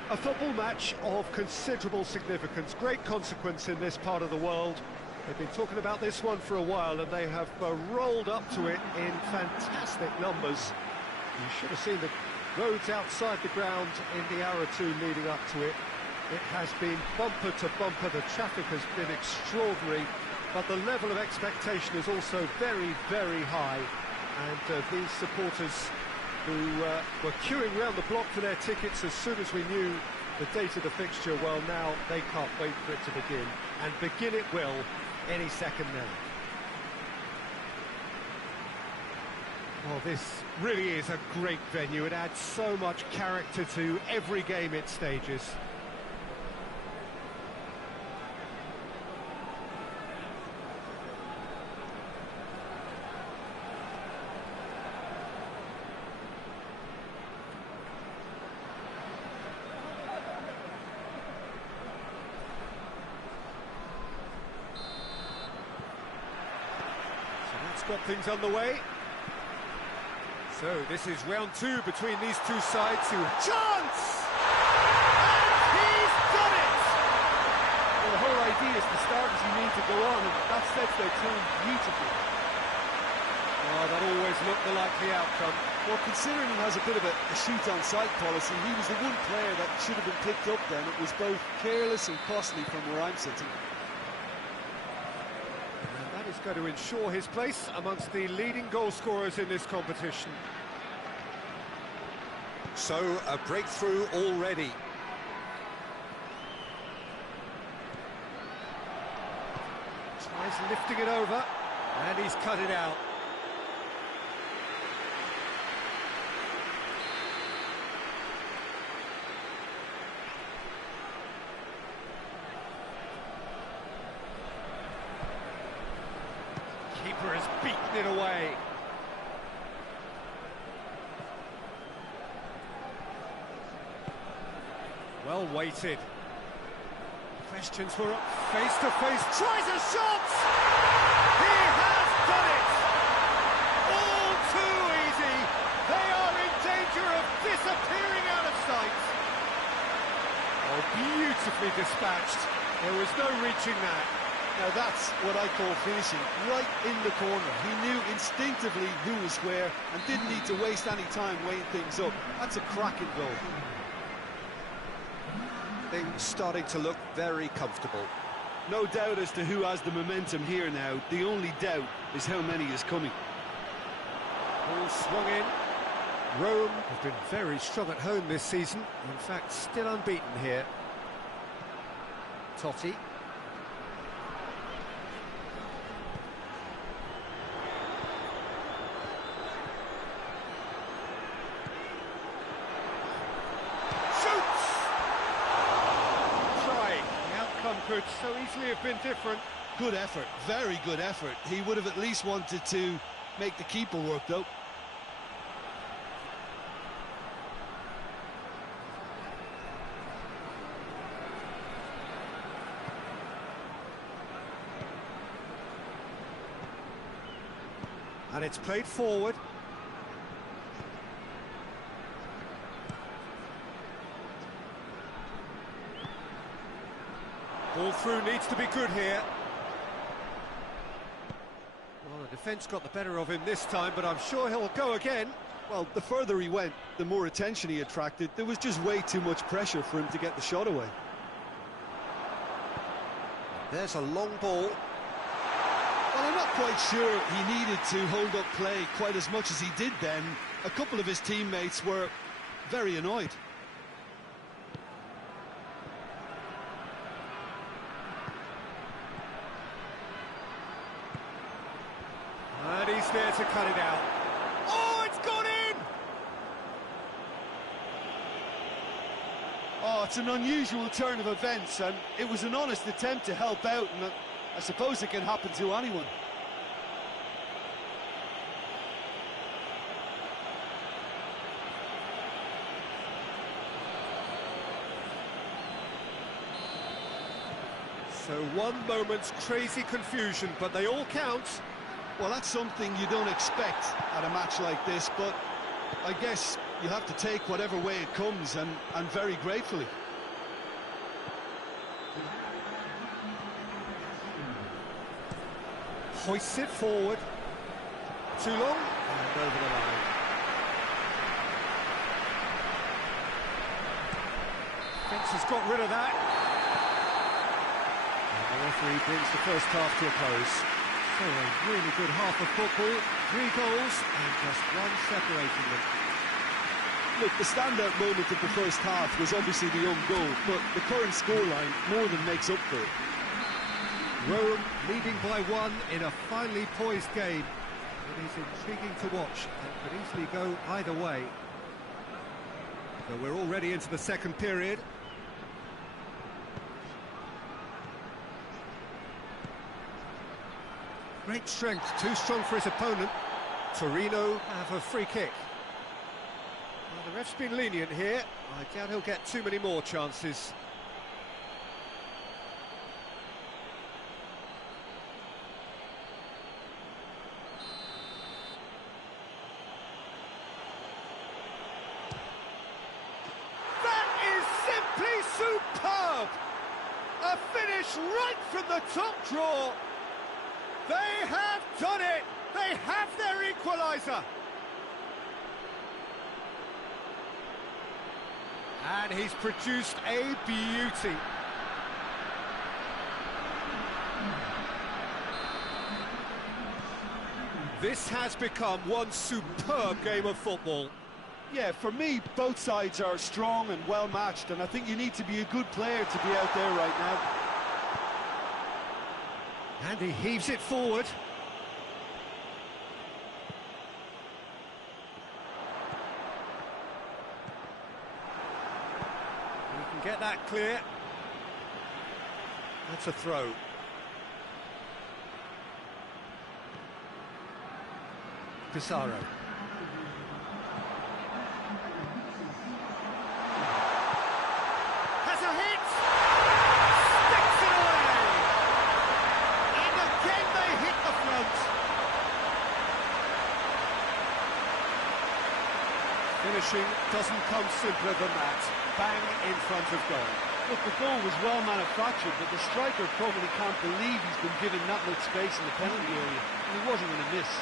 a football match of considerable significance, great consequence in this part of the world. They've been talking about this one for a while and they have rolled up to it in fantastic numbers. You should have seen the roads outside the ground in the hour or two leading up to it. It has been bumper to bumper, the traffic has been extraordinary, but the level of expectation is also very, very high. And these supporters who were queuing round the block for their tickets as soon as we knew the date of the fixture, well, now they can't wait for it to begin. And begin it will any second now. Well, this really is a great venue. It adds so much character to every game it stages. Got things underway. So this is round two between these two sides. Chance! And he's done it! Well, the whole idea is the starters you need to go on, and that sets their team beautifully. Oh, that always looked the likely outcome. Well, considering he has a bit of a shoot-on-sight policy, he was the one player that should have been picked up then. It was both careless and costly from where I'm sitting. Is going to ensure his place amongst the leading goal scorers in this competition. So, a breakthrough already. lifting it over, and he's cut it out. Keeper has beaten it away. Well weighted. Questions were up face to face. Tries a shot! He has done it! All too easy. They are in danger of disappearing out of sight. Oh, beautifully dispatched. There was no reaching that. Now that's what I call finishing, right in the corner. He knew instinctively who was where and didn't need to waste any time weighing things up. That's a cracking goal. Things starting to look very comfortable. No doubt as to who has the momentum here now. The only doubt is how many is coming. Ball swung in. Rome have been very strong at home this season. In fact, still unbeaten here. Totti. Could so easily have been different. Good effort, very good effort. He would have at least wanted to make the keeper work, though. And it's played forward. Ball through needs to be good here. Well, the defence got the better of him this time, but I'm sure he'll go again. Well, the further he went, the more attention he attracted. There was just way too much pressure for him to get the shot away. There's a long ball. Well, I'm not quite sure he needed to hold up play quite as much as he did then. A couple of his teammates were very annoyed. And he's there to cut it out. Oh, it's gone in! Oh, it's an unusual turn of events, and it was an honest attempt to help out, and I suppose it can happen to anyone. So one moment's crazy confusion, but they all count. Well, that's something you don't expect at a match like this, but I guess you have to take whatever way it comes, and very gratefully. Hoists it forward. Too long, and over the line. Fence has got rid of that. And the referee brings the first half to a close. So a really good half of football, 3 goals and just one separating them. Look, the standout moment of the first half was obviously the own goal, but the current scoreline more than makes up for it. Rome leading by 1 in a finely poised game. It is intriguing to watch and could easily go either way. So we're already into the second period. Great strength, too strong for his opponent. Torino have a free kick. Well, the ref's been lenient here. I doubt he'll get too many more chances. That is simply superb! A finish right from the top draw. They have done it! They have their equaliser! And he's produced a beauty. This has become one superb game of football. Yeah, for me, both sides are strong and well matched, and I think you need to be a good player to be out there right now. And he heaves it forward. He can get that clear. That's a throw. Pissarro. Has a hit! Sticks it away! And again they hit the front. Finishing doesn't come simpler than that. Bang in front of goal. Look, the goal was well manufactured, but the striker probably can't believe he's been given that much space in the penalty area. And he wasn't going to miss.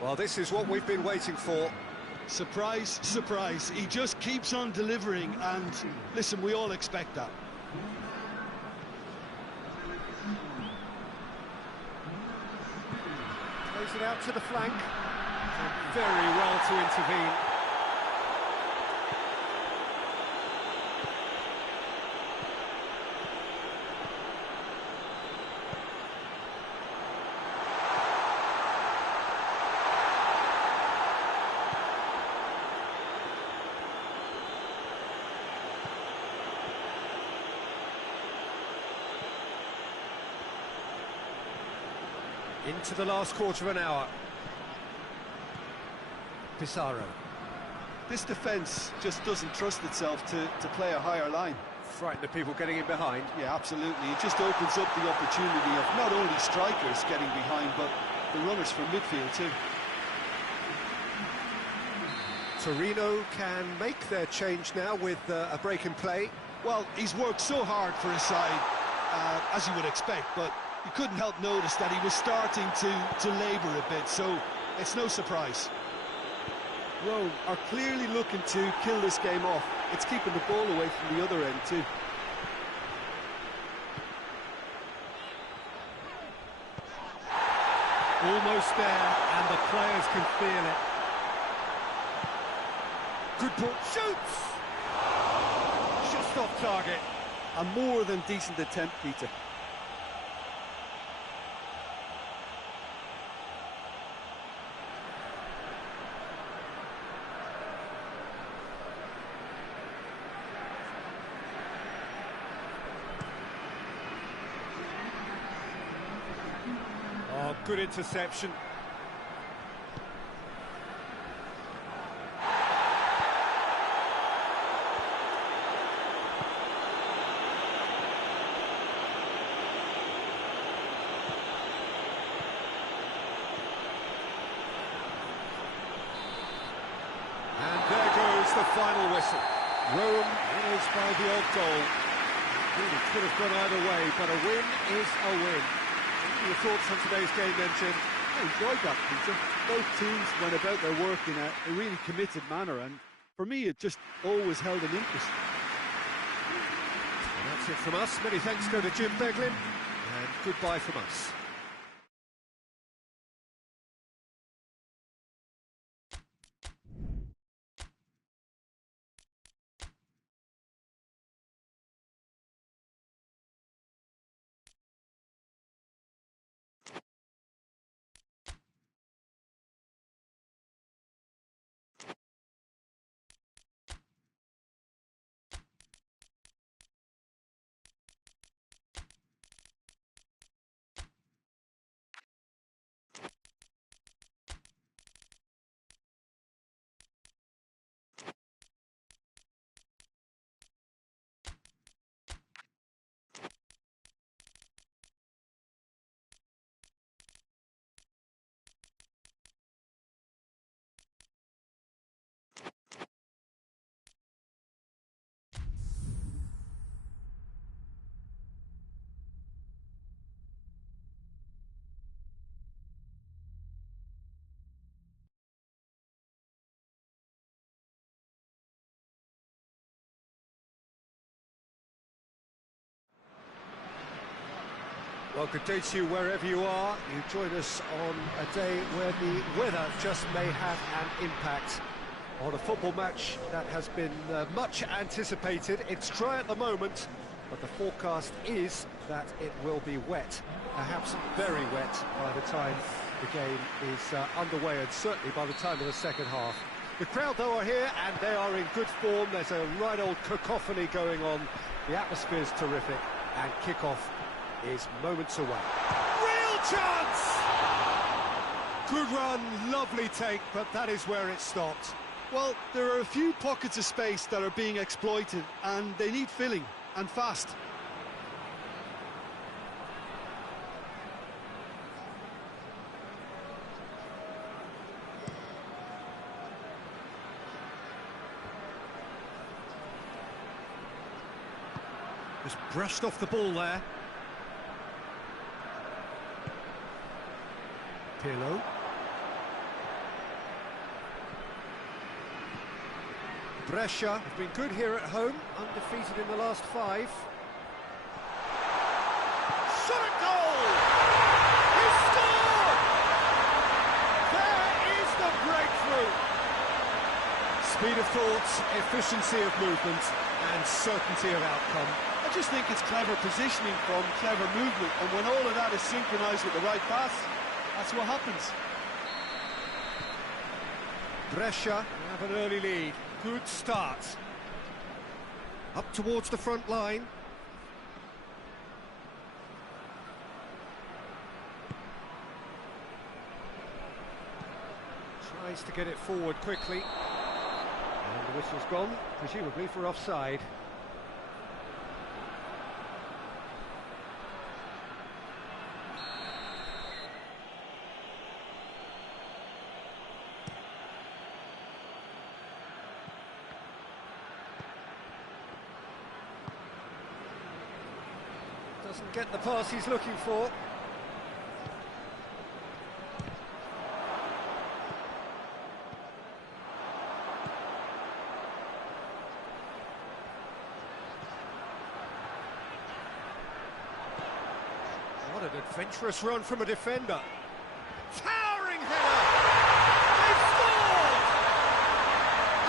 Well, this is what we've been waiting for. Surprise, surprise. He just keeps on delivering, and listen, we all expect that. Plays it out to the flank. And very well to intervene. Into the last quarter of an hour. Pissarro. This defence just doesn't trust itself to play a higher line. Frighten the people getting in behind. Yeah, absolutely. It just opens up the opportunity of not only strikers getting behind, but the runners from midfield too. Torino can make their change now with a break in play. Well, he's worked so hard for his side, as you would expect, but you couldn't help notice that he was starting to labour a bit, so it's no surprise. Rome are clearly looking to kill this game off. It's keeping the ball away from the other end too. Almost there, and the players can feel it. Good ball, shoots! Just off target. A more than decent attempt, Peter. Oh, good interception. And there goes the final whistle. Rome winners by the odd goal. Really could have gone either way, but a win is a win. What are your thoughts on today's game then, Jim? I enjoyed that, Peter. Both teams went about their work in a really committed manner, and for me it just always held an interest. And that's it from us. Many thanks go to Jim Beglin, and goodbye from us. Well, good day to you wherever you are. You join us on a day where the weather just may have an impact on a football match that has been much anticipated. It's dry at the moment, but the forecast is that it will be wet, perhaps very wet by the time the game is underway, and certainly by the time of the second half. The crowd, though, are here, and they are in good form. There's a right old cacophony going on. The atmosphere's terrific, and kickoff is moments away. Real chance! Good run, lovely take, but that is where it stopped. Well, there are a few pockets of space that are being exploited, and they need filling, and fast. Just brushed off the ball there. Pirlo. Brescia have been good here at home, undefeated in the last 5. Shot a goal! He scored! There is the breakthrough! Speed of thought, efficiency of movement, and certainty of outcome. I just think it's clever positioning from clever movement, and when all of that is synchronised with the right pass, that's what happens. Brescia have an early lead. Good start. Up towards the front line. Tries to get it forward quickly. And the whistle's gone, presumably for offside. Doesn't get the pass he's looking for. What an adventurous run from a defender. Towering header! They've scored!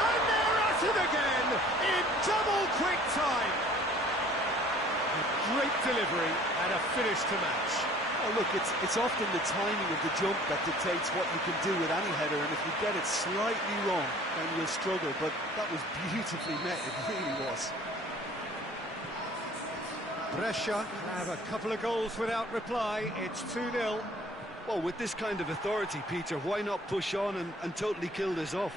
And they're at it again in double quick time. Great delivery and a finish to match. Oh, look, it's often the timing of the jump that dictates what you can do with any header, and if you get it slightly wrong, then you'll struggle, but that was beautifully met, it really was. Brescia have a couple of goals without reply. It's 2-0. Well, with this kind of authority, Peter, why not push on and totally kill this off?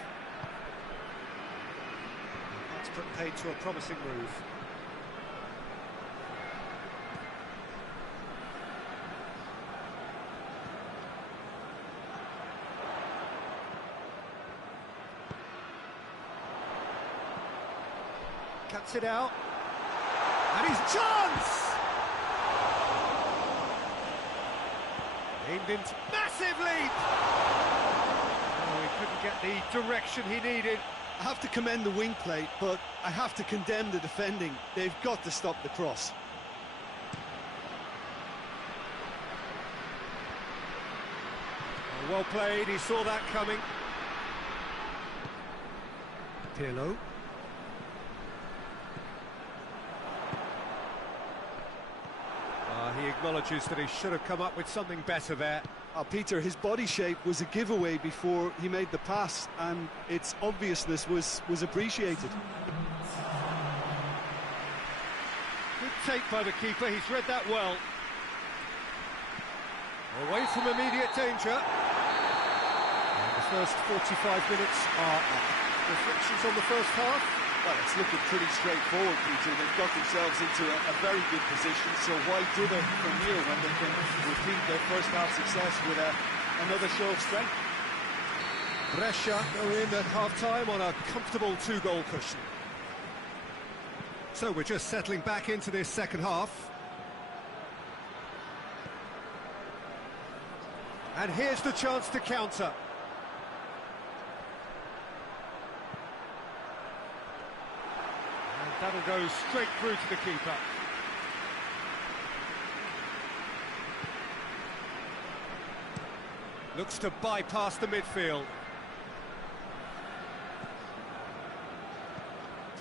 That's put paid to a promising move. Cuts it out. And his chance! Aimed into massive leap! Oh, he couldn't get the direction he needed. I have to commend the wing play, but I have to condemn the defending. They've got to stop the cross. Well played, he saw that coming. Pirlo. He acknowledges that he should have come up with something better there. Peter, his body shape was a giveaway before he made the pass, and its obviousness was appreciated. Good take by the keeper, he's read that well. Away from immediate danger. And the first 45 minutes are up. Reflections on the first half? Well, it's looking pretty straightforward, Peter. They've got themselves into a very good position, so why dither from here when they can repeat their first half success with another show of strength? Brescia go in at half-time on a comfortable 2-goal cushion. So we're just settling back into this second half. And here's the chance to counter. That'll go straight through to the keeper. Looks to bypass the midfield.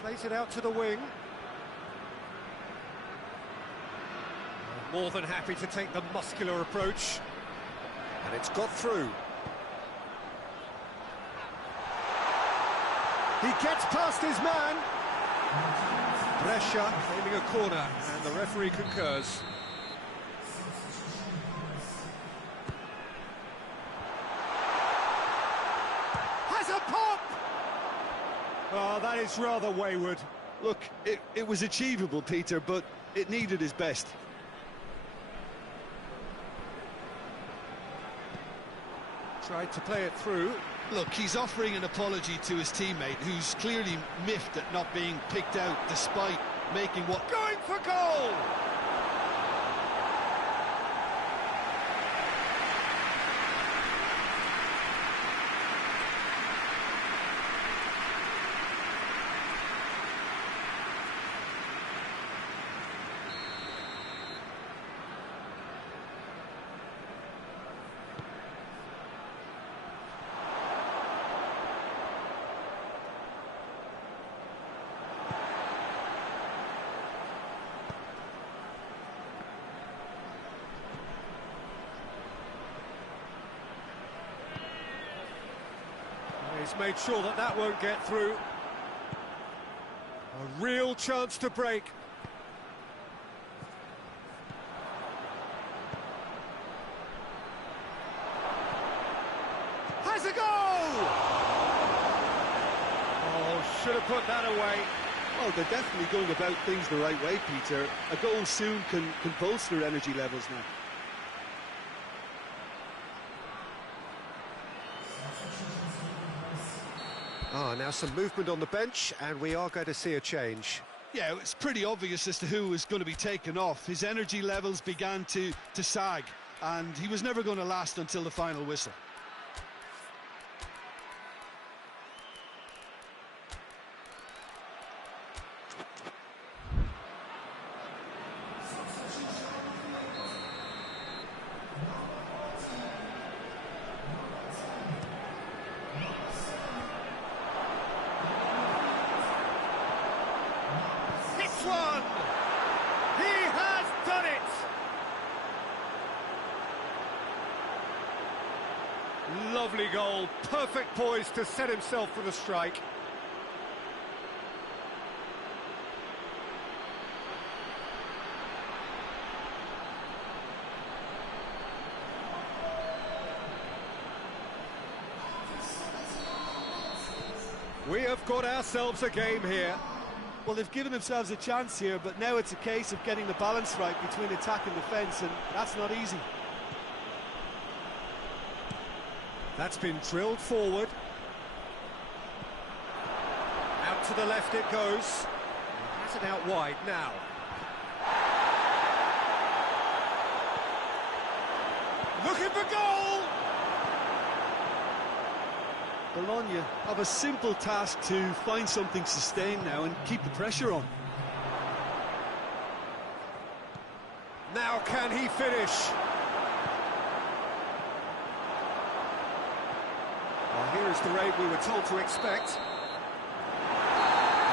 Plays it out to the wing. More than happy to take the muscular approach. And it's got through. He gets past his man. Brescia aiming a corner, and the referee concurs. Has a pop! Oh, that is rather wayward. Look, it was achievable, Peter, but it needed his best. Tried to play it through. Look, he's offering an apology to his teammate, who's clearly miffed at not being picked out despite making what... Going for goal! He's made sure that that won't get through. A real chance to break. Has a goal! Oh, should have put that away. Well, they're definitely going about things the right way, Peter. A goal soon can bolster energy levels now. Now some movement on the bench, and we are going to see a change. Yeah, it's pretty obvious as to who was going to be taken off. His energy levels began to sag, and he was never going to last until the final whistle. One! He has done it! Lovely goal, perfect poise to set himself for the strike. We have got ourselves a game here. Well, they've given themselves a chance here, but now it's a case of getting the balance right between attack and defence, and that's not easy. That's been drilled forward. Out to the left it goes. Has it out wide now. Looking for goal! Bologna have a simple task to find something sustained now and keep the pressure on. Now can he finish? Well, here is the raid we were told to expect.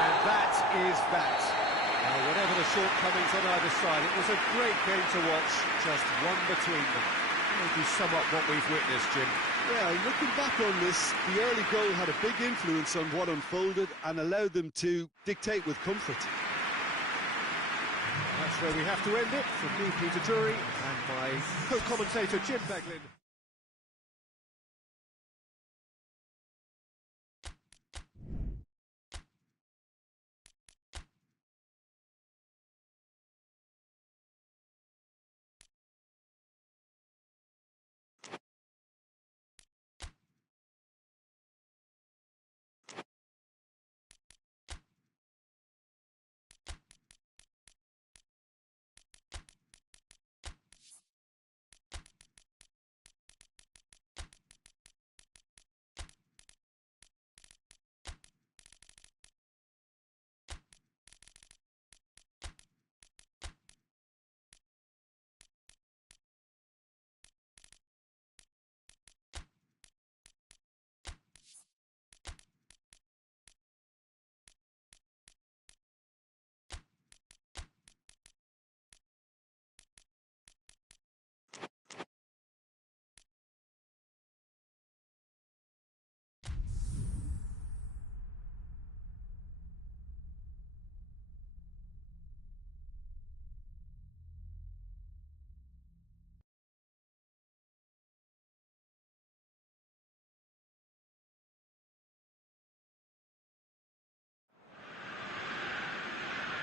And that is that. Now, whatever the shortcomings on either side, it was a great game to watch, just one between them. Maybe sum up what we've witnessed, Jim. Yeah, looking back on this, the early goal had a big influence on what unfolded and allowed them to dictate with comfort. That's where we have to end it. From me, Peter Drury, and my co-commentator, Jim Beglin.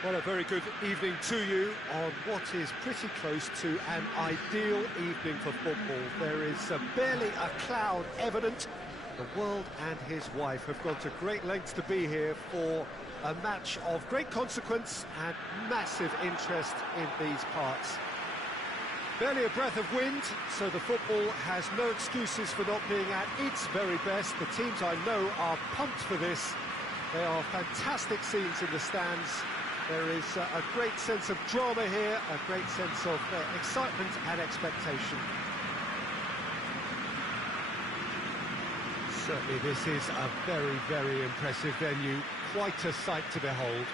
Well, a very good evening to you on what is pretty close to an ideal evening for football. There is barely a cloud evident. The world and his wife have gone to great lengths to be here for a match of great consequence and massive interest in these parts. Barely a breath of wind, so the football has no excuses for not being at its very best. The teams I know are pumped for this. There are fantastic scenes in the stands. There is a great sense of drama here, a great sense of excitement and expectation. Certainly this is a very, very impressive venue, quite a sight to behold.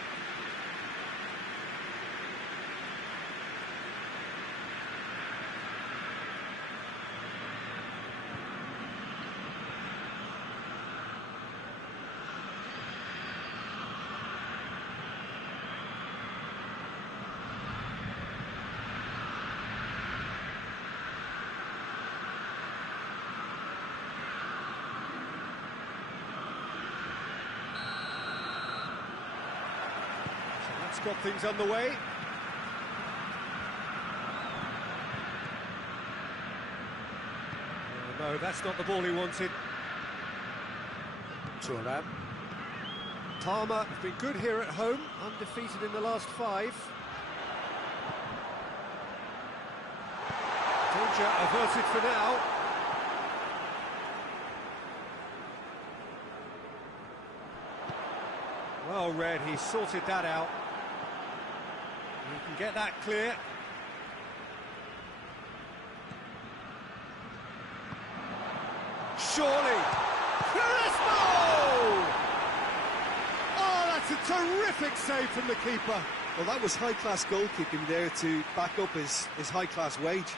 Got things underway. Oh, no, that's not the ball he wanted. Torneo. Palmer has been good here at home, undefeated in the last 5. Danger averted for now. Well read, he sorted that out. You can get that clear. Surely. Crispo! Oh, that's a terrific save from the keeper. Well, that was high-class goalkeeping there to back up his high-class wage.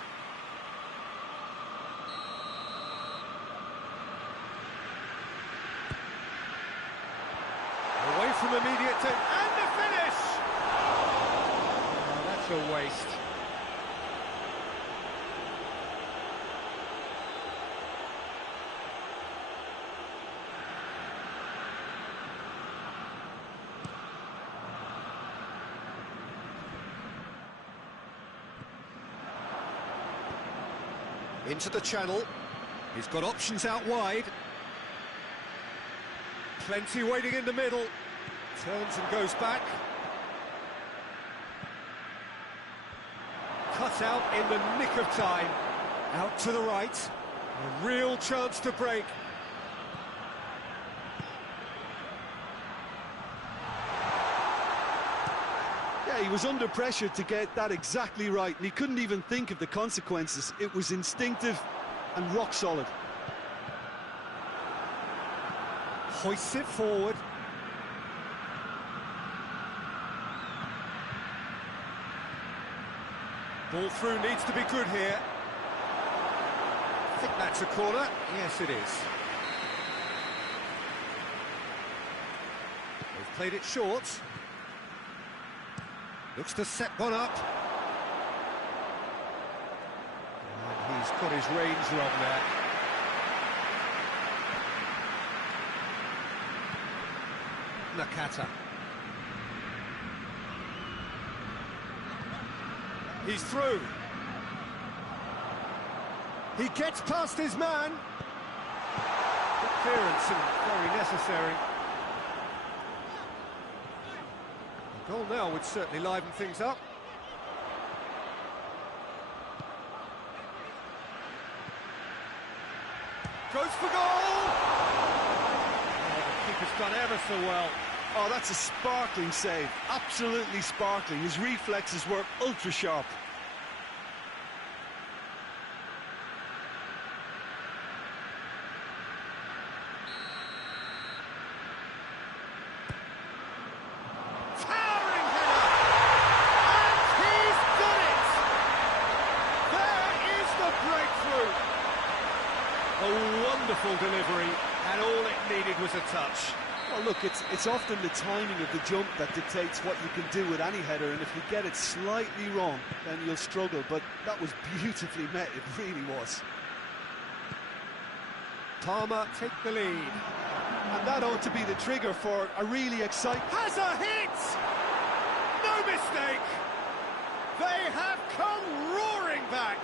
Away from immediate take, and the finish! A waste. Into the channel. He's got options out wide. Plenty waiting in the middle. Turns and goes back. Cut out in the nick of time. Out to the right. A real chance to break. Yeah, he was under pressure to get that exactly right, and he couldn't even think of the consequences. It was instinctive and rock solid. Hoists it forward. Ball through needs to be good here. I think that's a corner. Yes, it is. They've played it short. Looks to set one up. And he's got his range wrong there. Nakata. He's through. He gets past his man. Good clearance and very necessary. A goal now would certainly liven things up. Goes for goal! Oh, the keeper's done ever so well. Oh, that's a sparkling save. Absolutely sparkling. His reflexes were ultra sharp. Towering header! And he's done it! There is the breakthrough! A wonderful delivery, and all it needed was a touch. Well, look, it's often the timing of the jump that dictates what you can do with any header, and if you get it slightly wrong, then you'll struggle, but that was beautifully met, it really was. Palmer take the lead. And that ought to be the trigger for a really exciting... Has a hit! No mistake! They have come roaring back!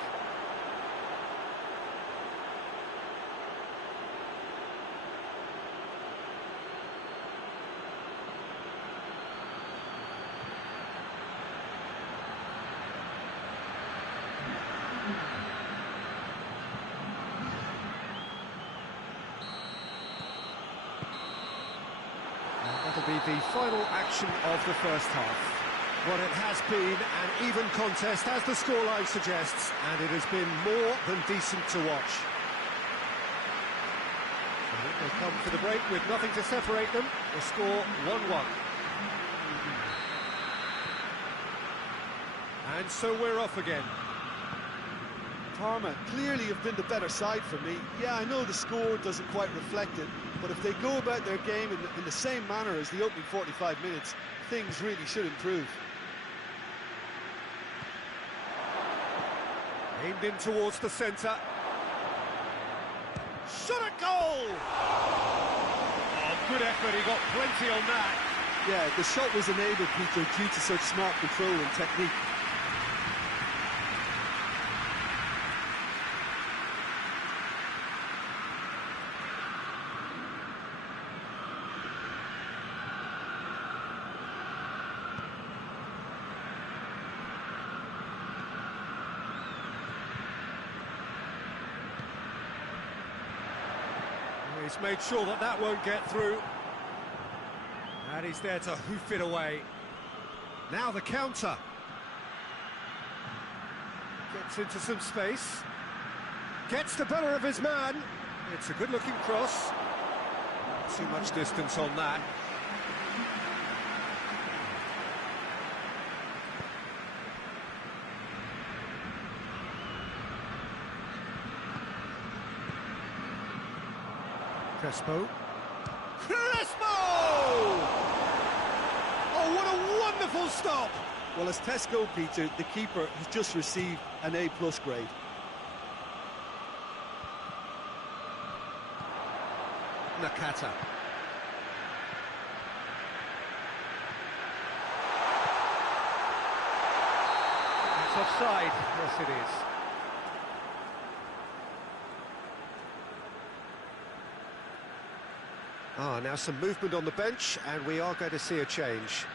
That'll be the final action of the first half. Well, it has been an even contest, as the scoreline suggests, and it has been more than decent to watch. They come for the break with nothing to separate them. The score 1-1. And so we're off again. Parma clearly have been the better side for me. Yeah, I know the score doesn't quite reflect it, but if they go about their game in the same manner as the opening 45 minutes, things really should improve. Aimed in towards the centre. Shot at goal! Oh, good effort, he got plenty on that. Yeah, the shot was enabled, Peter, due to such smart control and technique. He's made sure that that won't get through. And he's there to hoof it away. Now the counter. Gets into some space. Gets the better of his man. It's a good-looking cross. Not too much distance on that. Crespo. Oh, what a wonderful stop! Well, as Tesco, Peter, the keeper has just received an A+ grade. Nakata. It's offside. Yes, it is. Now some movement on the bench, and we are going to see a change.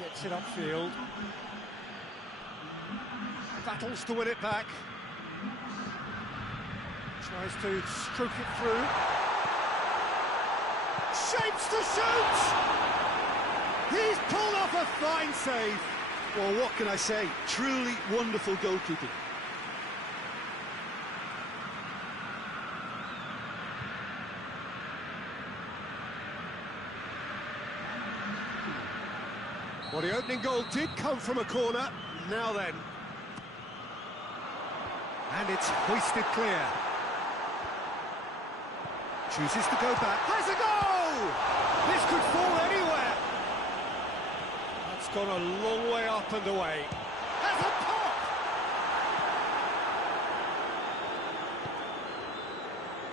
Gets it upfield. Battles to win it back. Tries to stroke it through. Shapes to shoot! He's pulled off a fine save. Well, what can I say? Truly wonderful goalkeeping. Well, the opening goal did come from a corner. Now then. And it's hoisted clear. Chooses to go back. Has a goal! This could fall anywhere. That's gone a long way up and away. Has a pop!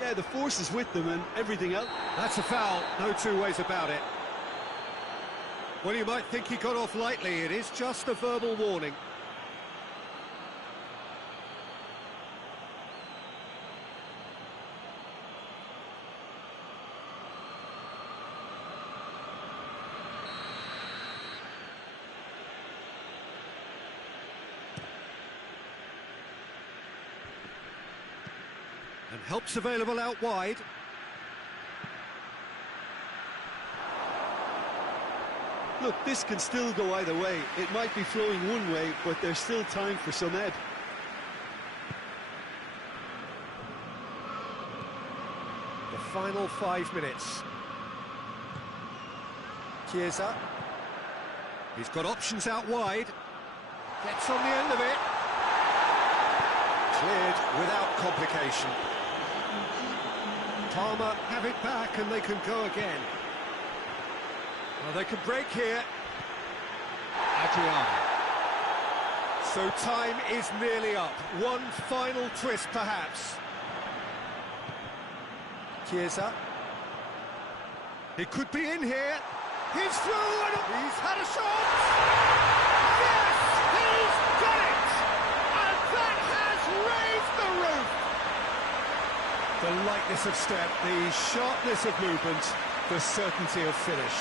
Yeah, the force is with them and everything else. That's a foul, no two ways about it. Well, you might think he got off lightly. It is just a verbal warning. And help's available out wide. Look, this can still go either way. It might be flowing one way, but there's still time for some ebb. final 5 minutes. Chiesa. He's got options out wide. Gets on the end of it. Cleared without complication. Palmer have it back and they can go again. Well, they can break here. Adriano. So time is nearly up. One final twist, perhaps. Chiesa. He could be in here. He's through and he's had a shot. Yes, he's done it! And that has raised the roof. The lightness of step, the sharpness of movement, the certainty of finish.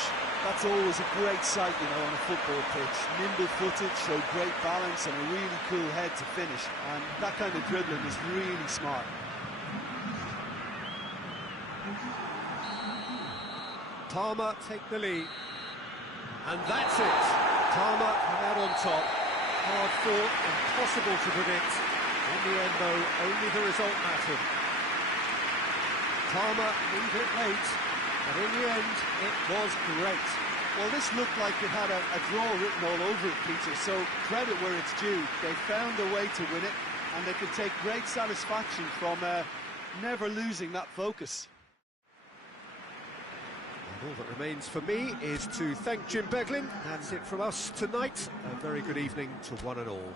That's always a great sight, you know, on a football pitch. Nimble-footed, showed great balance and a really cool head to finish. And that kind of dribbling is really smart. Palmer take the lead. And that's it. Palmer come out on top. Hard fought, impossible to predict. In the end, though, only the result mattered. Palmer leave it late, but in the end, it was great. Well, this looked like it had a draw written all over it, Peter, so credit where it's due. They found a way to win it, and they can take great satisfaction from never losing that focus. All that remains for me is to thank Jim Beglin. That's it from us tonight. A very good evening to one and all.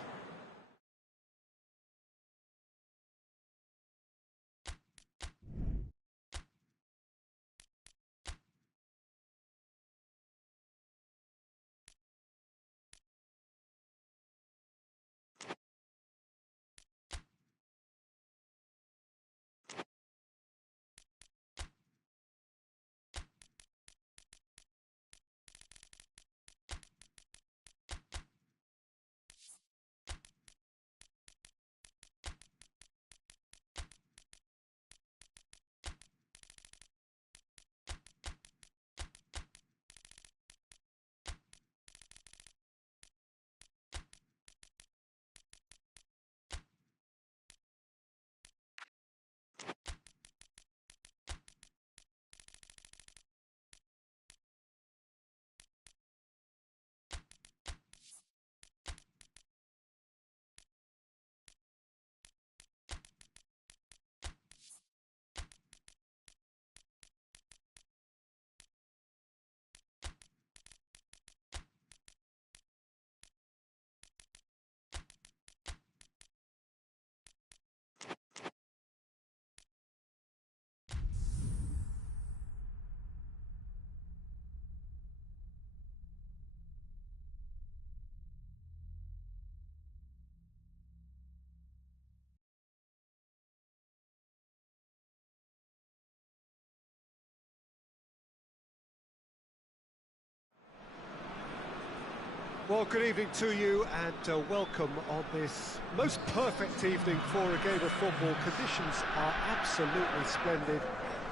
Well, good evening to you and welcome on this most perfect evening for a game of football. Conditions are absolutely splendid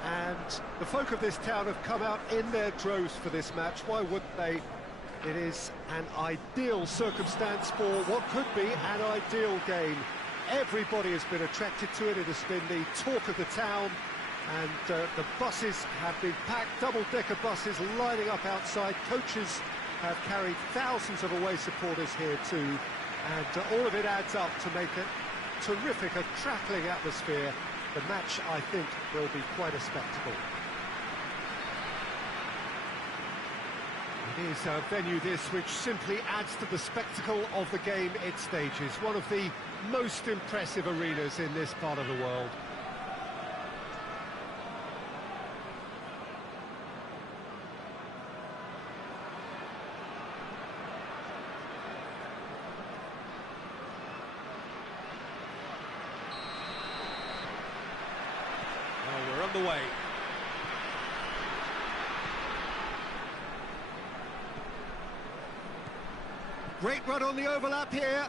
and the folk of this town have come out in their droves for this match. Why wouldn't they? It is an ideal circumstance for what could be an ideal game. Everybody has been attracted to it. It has been the talk of the town and the buses have been packed, double-decker buses lining up outside. Coaches have carried thousands of away supporters here too, and all of it adds up to make it terrific, a crackling atmosphere. The match, I think, will be quite a spectacle. It is a venue this which simply adds to the spectacle of the game it stages. One of the most impressive arenas in this part of the world. The way. Great run on the overlap here.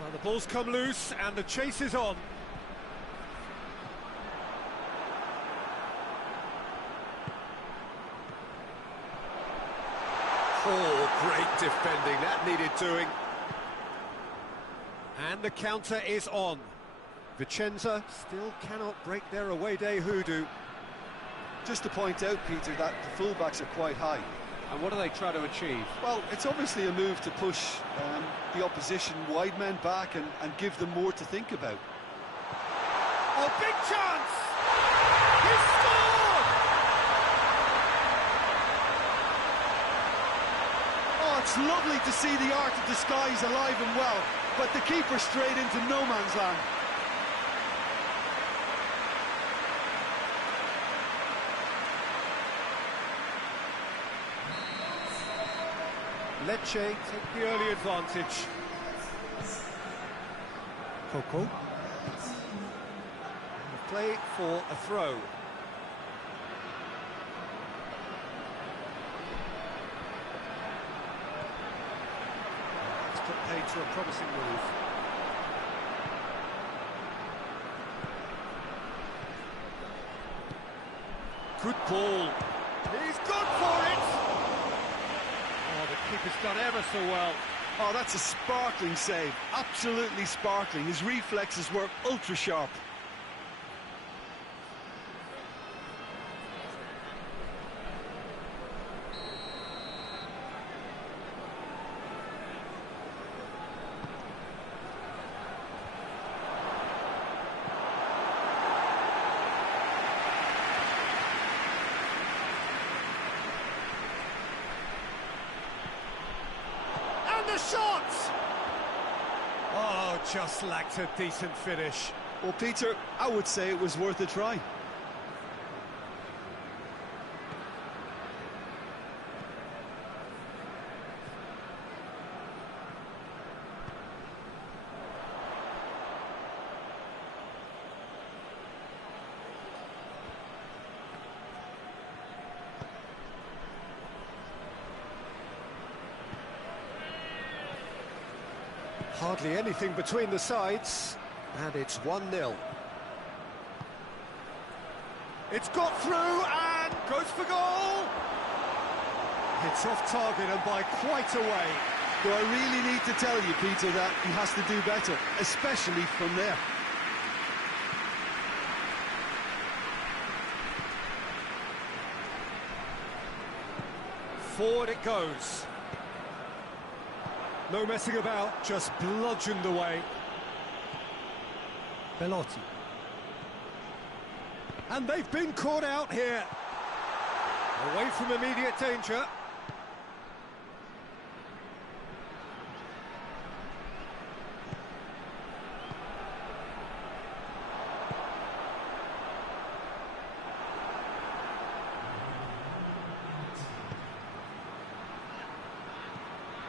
Well, the ball's come loose and the chase is on. Oh, great defending, that needed doing. And the counter is on. Vicenza still cannot break their away day hoodoo. Just to point out, Peter, that the fullbacks are quite high. And what do they try to achieve? Well, it's obviously a move to push the opposition wide men back and give them more to think about. Oh, big chance! He scored! Oh, it's lovely to see the art of disguise alive and well, but the keeper straight into no man's land. Lecce take the early advantage. Coco. Play for a throw. It's put paid to a promising move. Good ball. He's gone for it! Oh, the keeper's done ever so well. Oh, that's a sparkling save. Absolutely sparkling. His reflexes were ultra sharp. Shot! Oh, just lacked a decent finish. Well, Peter, I would say it was worth a try. Hardly anything between the sides, and it's 1-0. It's got through and goes for goal! It's off target and by quite a way. Do I really need to tell you, Peter, that he has to do better, especially from there? Forward it goes. No messing about, just bludgeoned away. Belotti. And they've been caught out here. Away from immediate danger.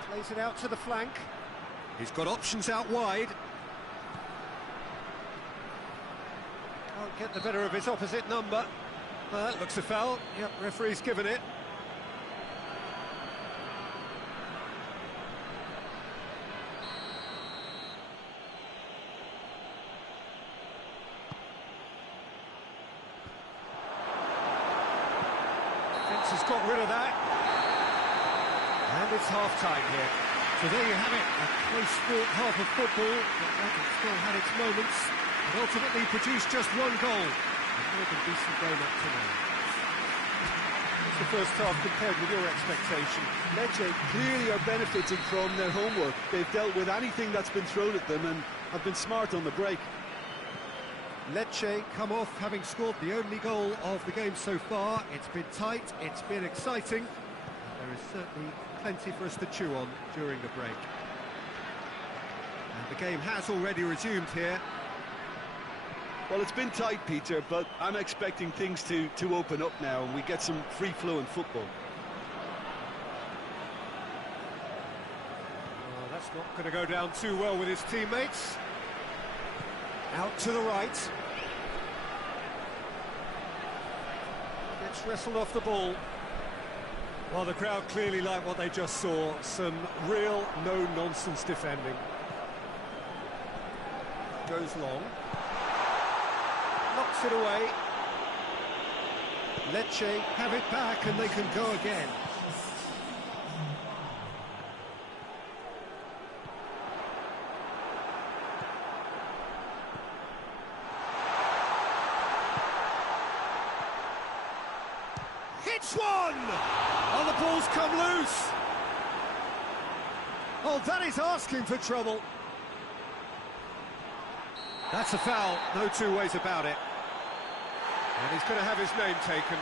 Plays it out to the flank. He's got options out wide. Can't get the better of his opposite number. That looks a foul. Yep, referee's given it. Defence has got rid of that. And it's half-time here. So there you have it, a close-fought half of football, but that has still had its moments, and ultimately produced just one goal. A more than decent game up to now. What's the first half compared with your expectation? Lecce clearly are benefiting from their homework. They've dealt with anything that's been thrown at them and have been smart on the break. Lecce come off having scored the only goal of the game so far. It's been tight, it's been exciting. There is certainly plenty for us to chew on during the break. And the game has already resumed here. Well, it's been tight, Peter, but I'm expecting things to open up now and we get some free-flowing football. Oh, that's not going to go down too well with his teammates. Out to the right. Gets wrestled off the ball. Well, the crowd clearly like what they just saw. Some real no-nonsense defending. Goes long. Knocks it away. Lecce have it back and they can go again. It's one! Oh, the ball's come loose. Oh, that is asking for trouble. That's a foul, no two ways about it. And he's going to have his name taken.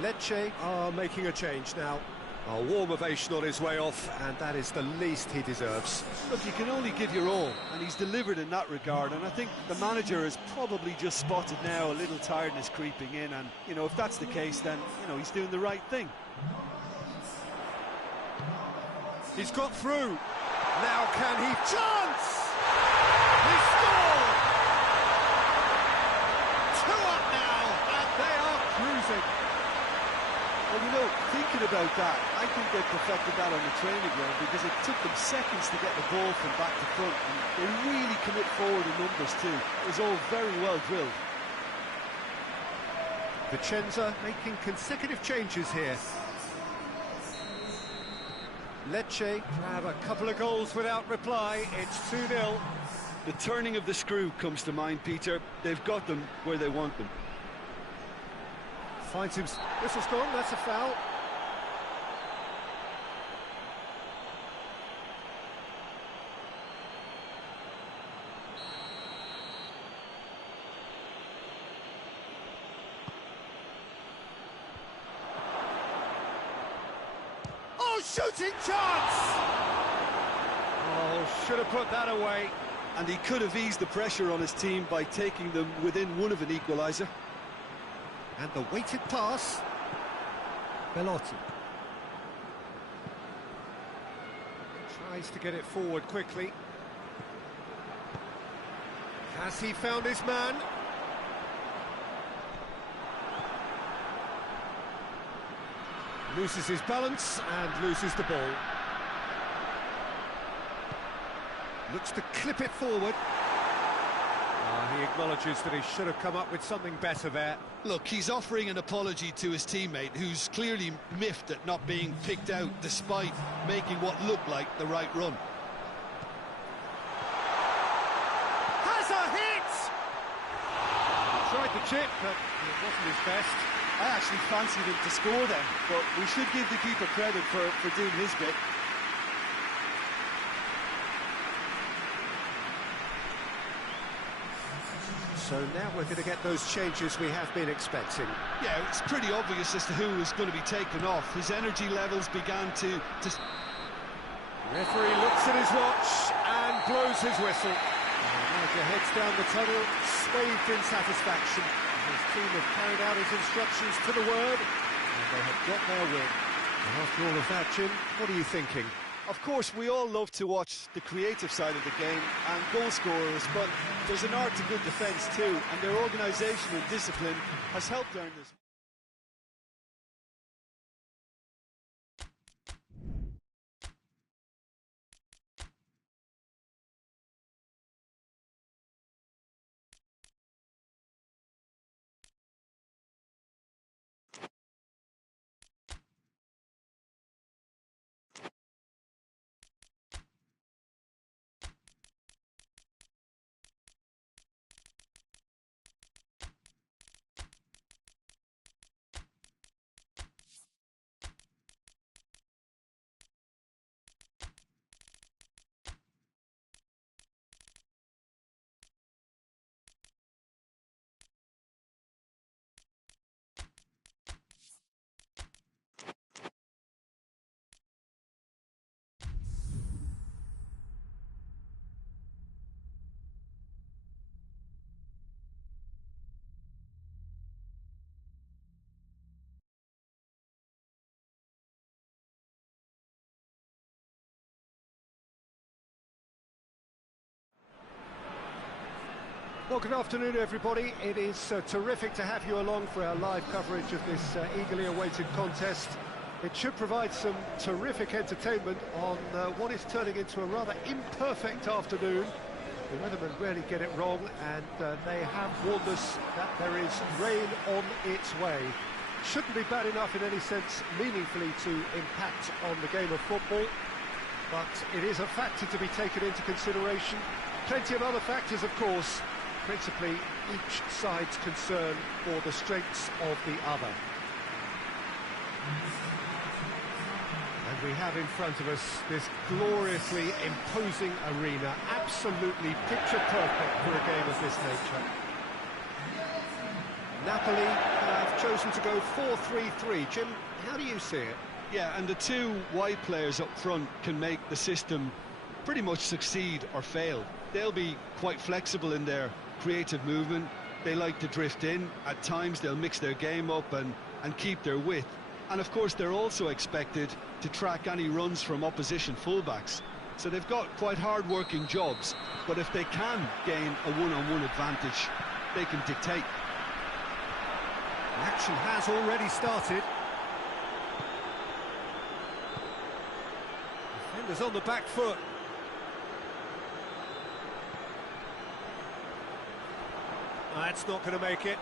Lecce are making a change now. A warm ovation on his way off, and that is the least he deserves. Look, you can only give your all, and he's delivered in that regard, and I think the manager has probably just spotted now a little tiredness creeping in, and, you know, if that's the case, then, you know, he's doing the right thing. He's got through. Now can he... Chance! He scored! 2 up now, and they are cruising. Well, you know, thinking about that, I think they perfected that on the training ground because it took them seconds to get the ball from back to front, and they really commit forward in numbers too. It was all very well drilled. VICENZA making consecutive changes here. Lecce have a couple of goals without reply. It's 2-0. The turning of the screw comes to mind, Peter. They've got them where they want them. Finds him. Whistle's gone, that's a foul. Oh, shooting chance! Oh, should have put that away. And he could have eased the pressure on his team by taking them within one of an equaliser. And the weighted pass. Bellotti. Tries to get it forward quickly. Has he found his man? Loses his balance and loses the ball. Looks to clip it forward. He acknowledges that he should have come up with something better there. Look, he's offering an apology to his teammate, who's clearly miffed at not being picked out despite making what looked like the right run. Has a hit! He tried the chip, but it wasn't his best. I actually fancied him to score then, but we should give the keeper credit for doing his bit. So now we're going to get those changes we have been expecting. Yeah, it's pretty obvious as to who was going to be taken off. His energy levels began to... Referee looks at his watch and blows his whistle. The manager heads down the tunnel, swathed in satisfaction. His team have carried out his instructions to the word, and they have got their win. And after all of that, Jim, what are you thinking? Of course, we all love to watch the creative side of the game and goal scorers, but there's an art to good defence too, and their organisation and discipline has helped earn this. Well, good afternoon, everybody. It is terrific to have you along for our live coverage of this eagerly awaited contest. It should provide some terrific entertainment on what is turning into a rather imperfect afternoon. The weathermen rarely get it wrong, and they have warned us that there is rain on its way. Shouldn't be bad enough in any sense meaningfully to impact on the game of football, but it is a factor to be taken into consideration. Plenty of other factors, of course, principally each side's concern for the strengths of the other. And we have in front of us this gloriously imposing arena, absolutely picture perfect for a game of this nature. Napoli have chosen to go 4-3-3. Jim, how do you see it? Yeah, and the two wide players up front can make the system pretty much succeed or fail. They'll be quite flexible in their creative movement. They like to drift in. At times they'll mix their game up and keep their width. And of course they're also expected to track any runs from opposition fullbacks. So they've got quite hard-working jobs, but if they can gain a one-on-one advantage, they can dictate. The action has already started. Defenders on the back foot. That's not going to make it.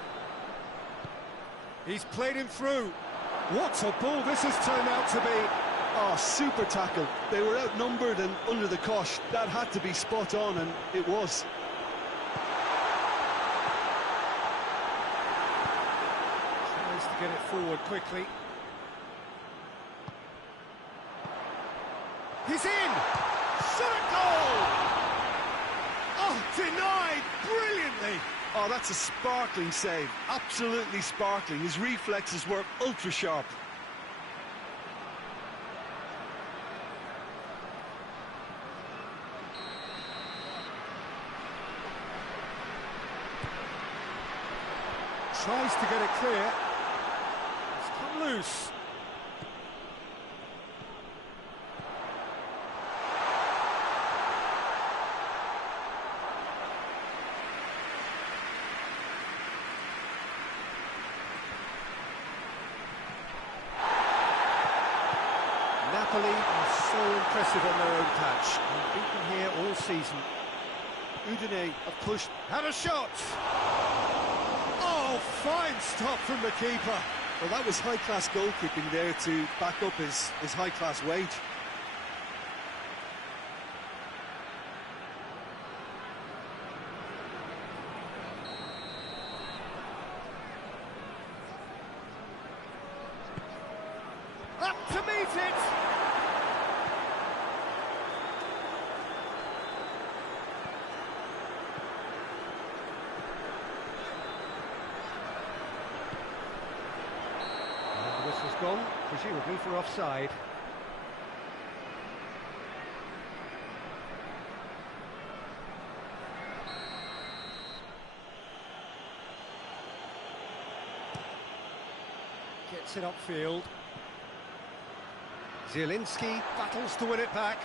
He's played him through. What a ball this has turned out to be. Oh, super tackle. They were outnumbered and under the cosh. That had to be spot on, and it was. Tries to get it forward quickly. He's in! Shot at goal! Oh, denied brilliantly! Oh, that's a sparkling save. Absolutely sparkling. His reflexes were ultra sharp. Tries to get it clear. It's come loose. Napoli are so impressive on their own patch. They've beaten here all season. Udine have pushed. Had a shot! Oh, fine stop from the keeper. Well, that was high-class goalkeeping there to back up his high-class wage. Up to meet it! And the whistle's gone, presumably for offside. Gets it upfield. Zielinski battles to win it back.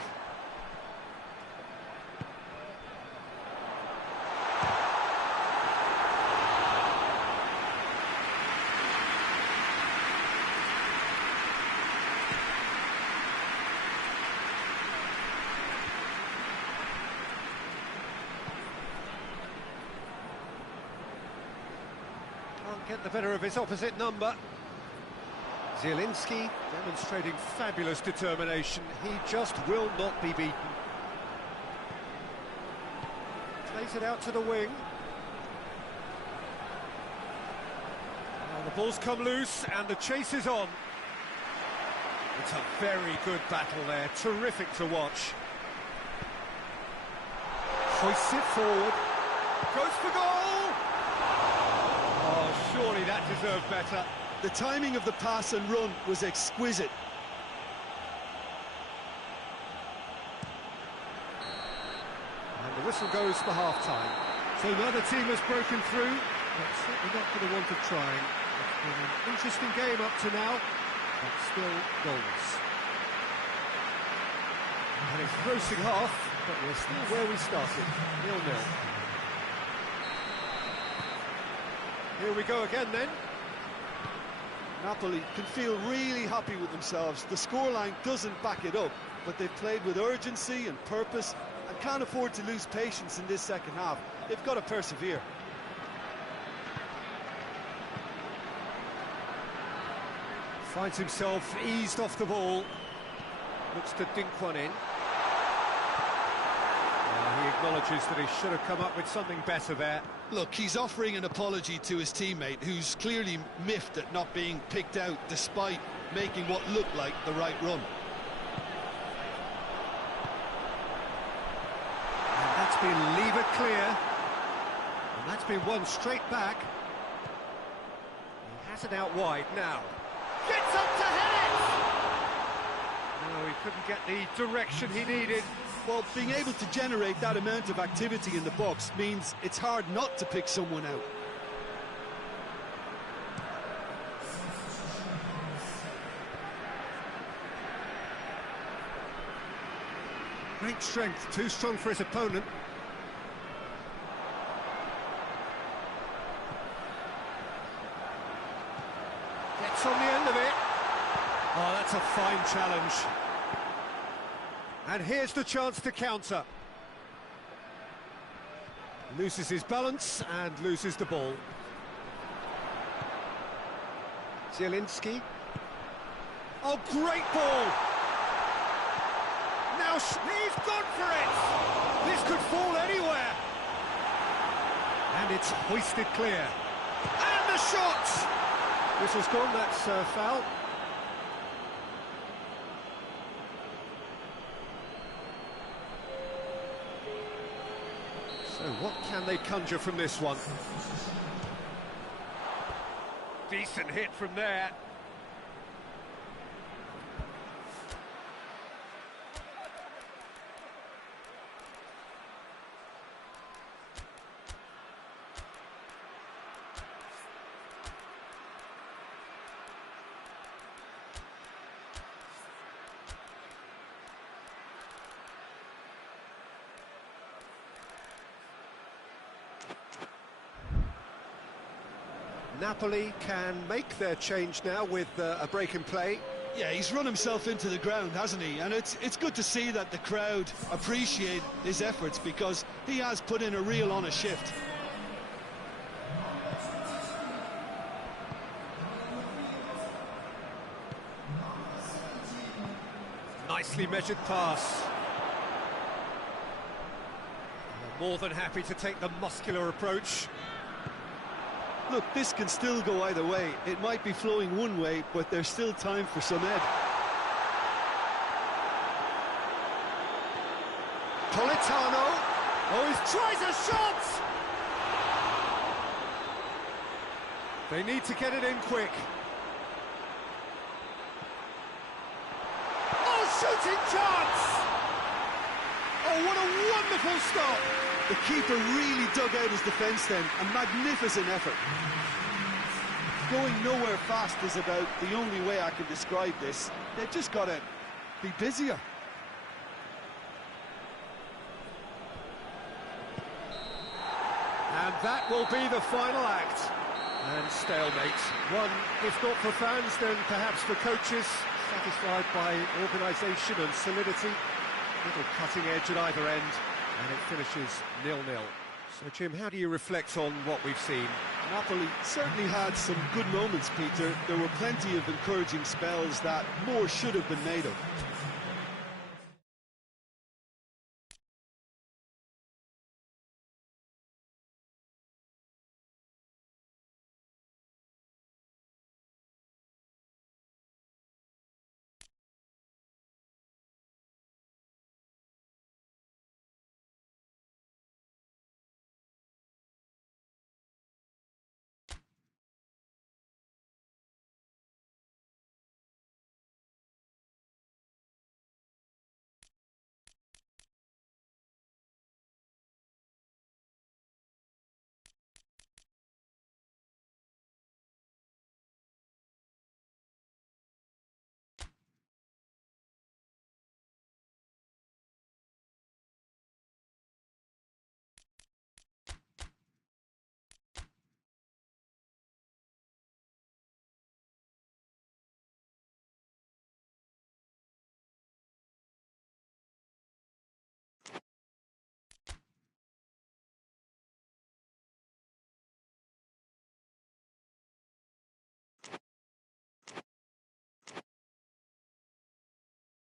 Can't get the better of his opposite number. Zielinski demonstrating fabulous determination. He just will not be beaten. Plays it out to the wing. Well, the ball's come loose and the chase is on. It's a very good battle there. Terrific to watch. Hoists it forward. Goes for goal! Oh, surely that deserved better. The timing of the pass and run was exquisite. And the whistle goes for half-time. So neither team has broken through, but certainly not for the want of trying. It's been an interesting game up to now, but still goals. And it's racing half, but we're still where we started, 0-0. Here we go again then. Napoli can feel really happy with themselves. The scoreline doesn't back it up, but they've played with urgency and purpose and can't afford to lose patience in this second half. They've got to persevere. Finds himself eased off the ball. Looks to dink one in. He acknowledges that he should have come up with something better there. Look, he's offering an apology to his teammate, who's clearly miffed at not being picked out despite making what looked like the right run. And that's been levered clear. And that's been one straight back. He has it out wide now. Gets up to head it! No, he couldn't get the direction he needed. Well, being able to generate that amount of activity in the box means it's hard not to pick someone out. Great strength, too strong for his opponent. Gets on the end of it. Oh, that's a fine challenge. And here's the chance to counter. Loses his balance and loses the ball. Zielinski. Oh, great ball! Now he's gone for it! This could fall anywhere! And it's hoisted clear. And the shot! Whistle's gone, that's foul. So what can they conjure from this one? Decent hit from there. Napoli can make their change now with a break in play. Yeah, he's run himself into the ground, hasn't he? And it's good to see that the crowd appreciate his efforts, because he has put in a real honest shift. Nicely measured pass. More than happy to take the muscular approach. Look, this can still go either way. It might be flowing one way, but there's still time for some ed. Politano. Oh, he tries a shot! They need to get it in quick. Oh, shooting chance! Oh, what a wonderful stop! The keeper really dug out his defence then. A magnificent effort. Going nowhere fast is about the only way I can describe this. They've just got to be busier. And that will be the final act. And stalemate. One, if not for fans, then perhaps for coaches, satisfied by organisation and solidity. Little cutting edge at either end. And it finishes 0-0. So, Jim, how do you reflect on what we've seen? Napoli certainly had some good moments, Peter. There were plenty of encouraging spells that more should have been made of.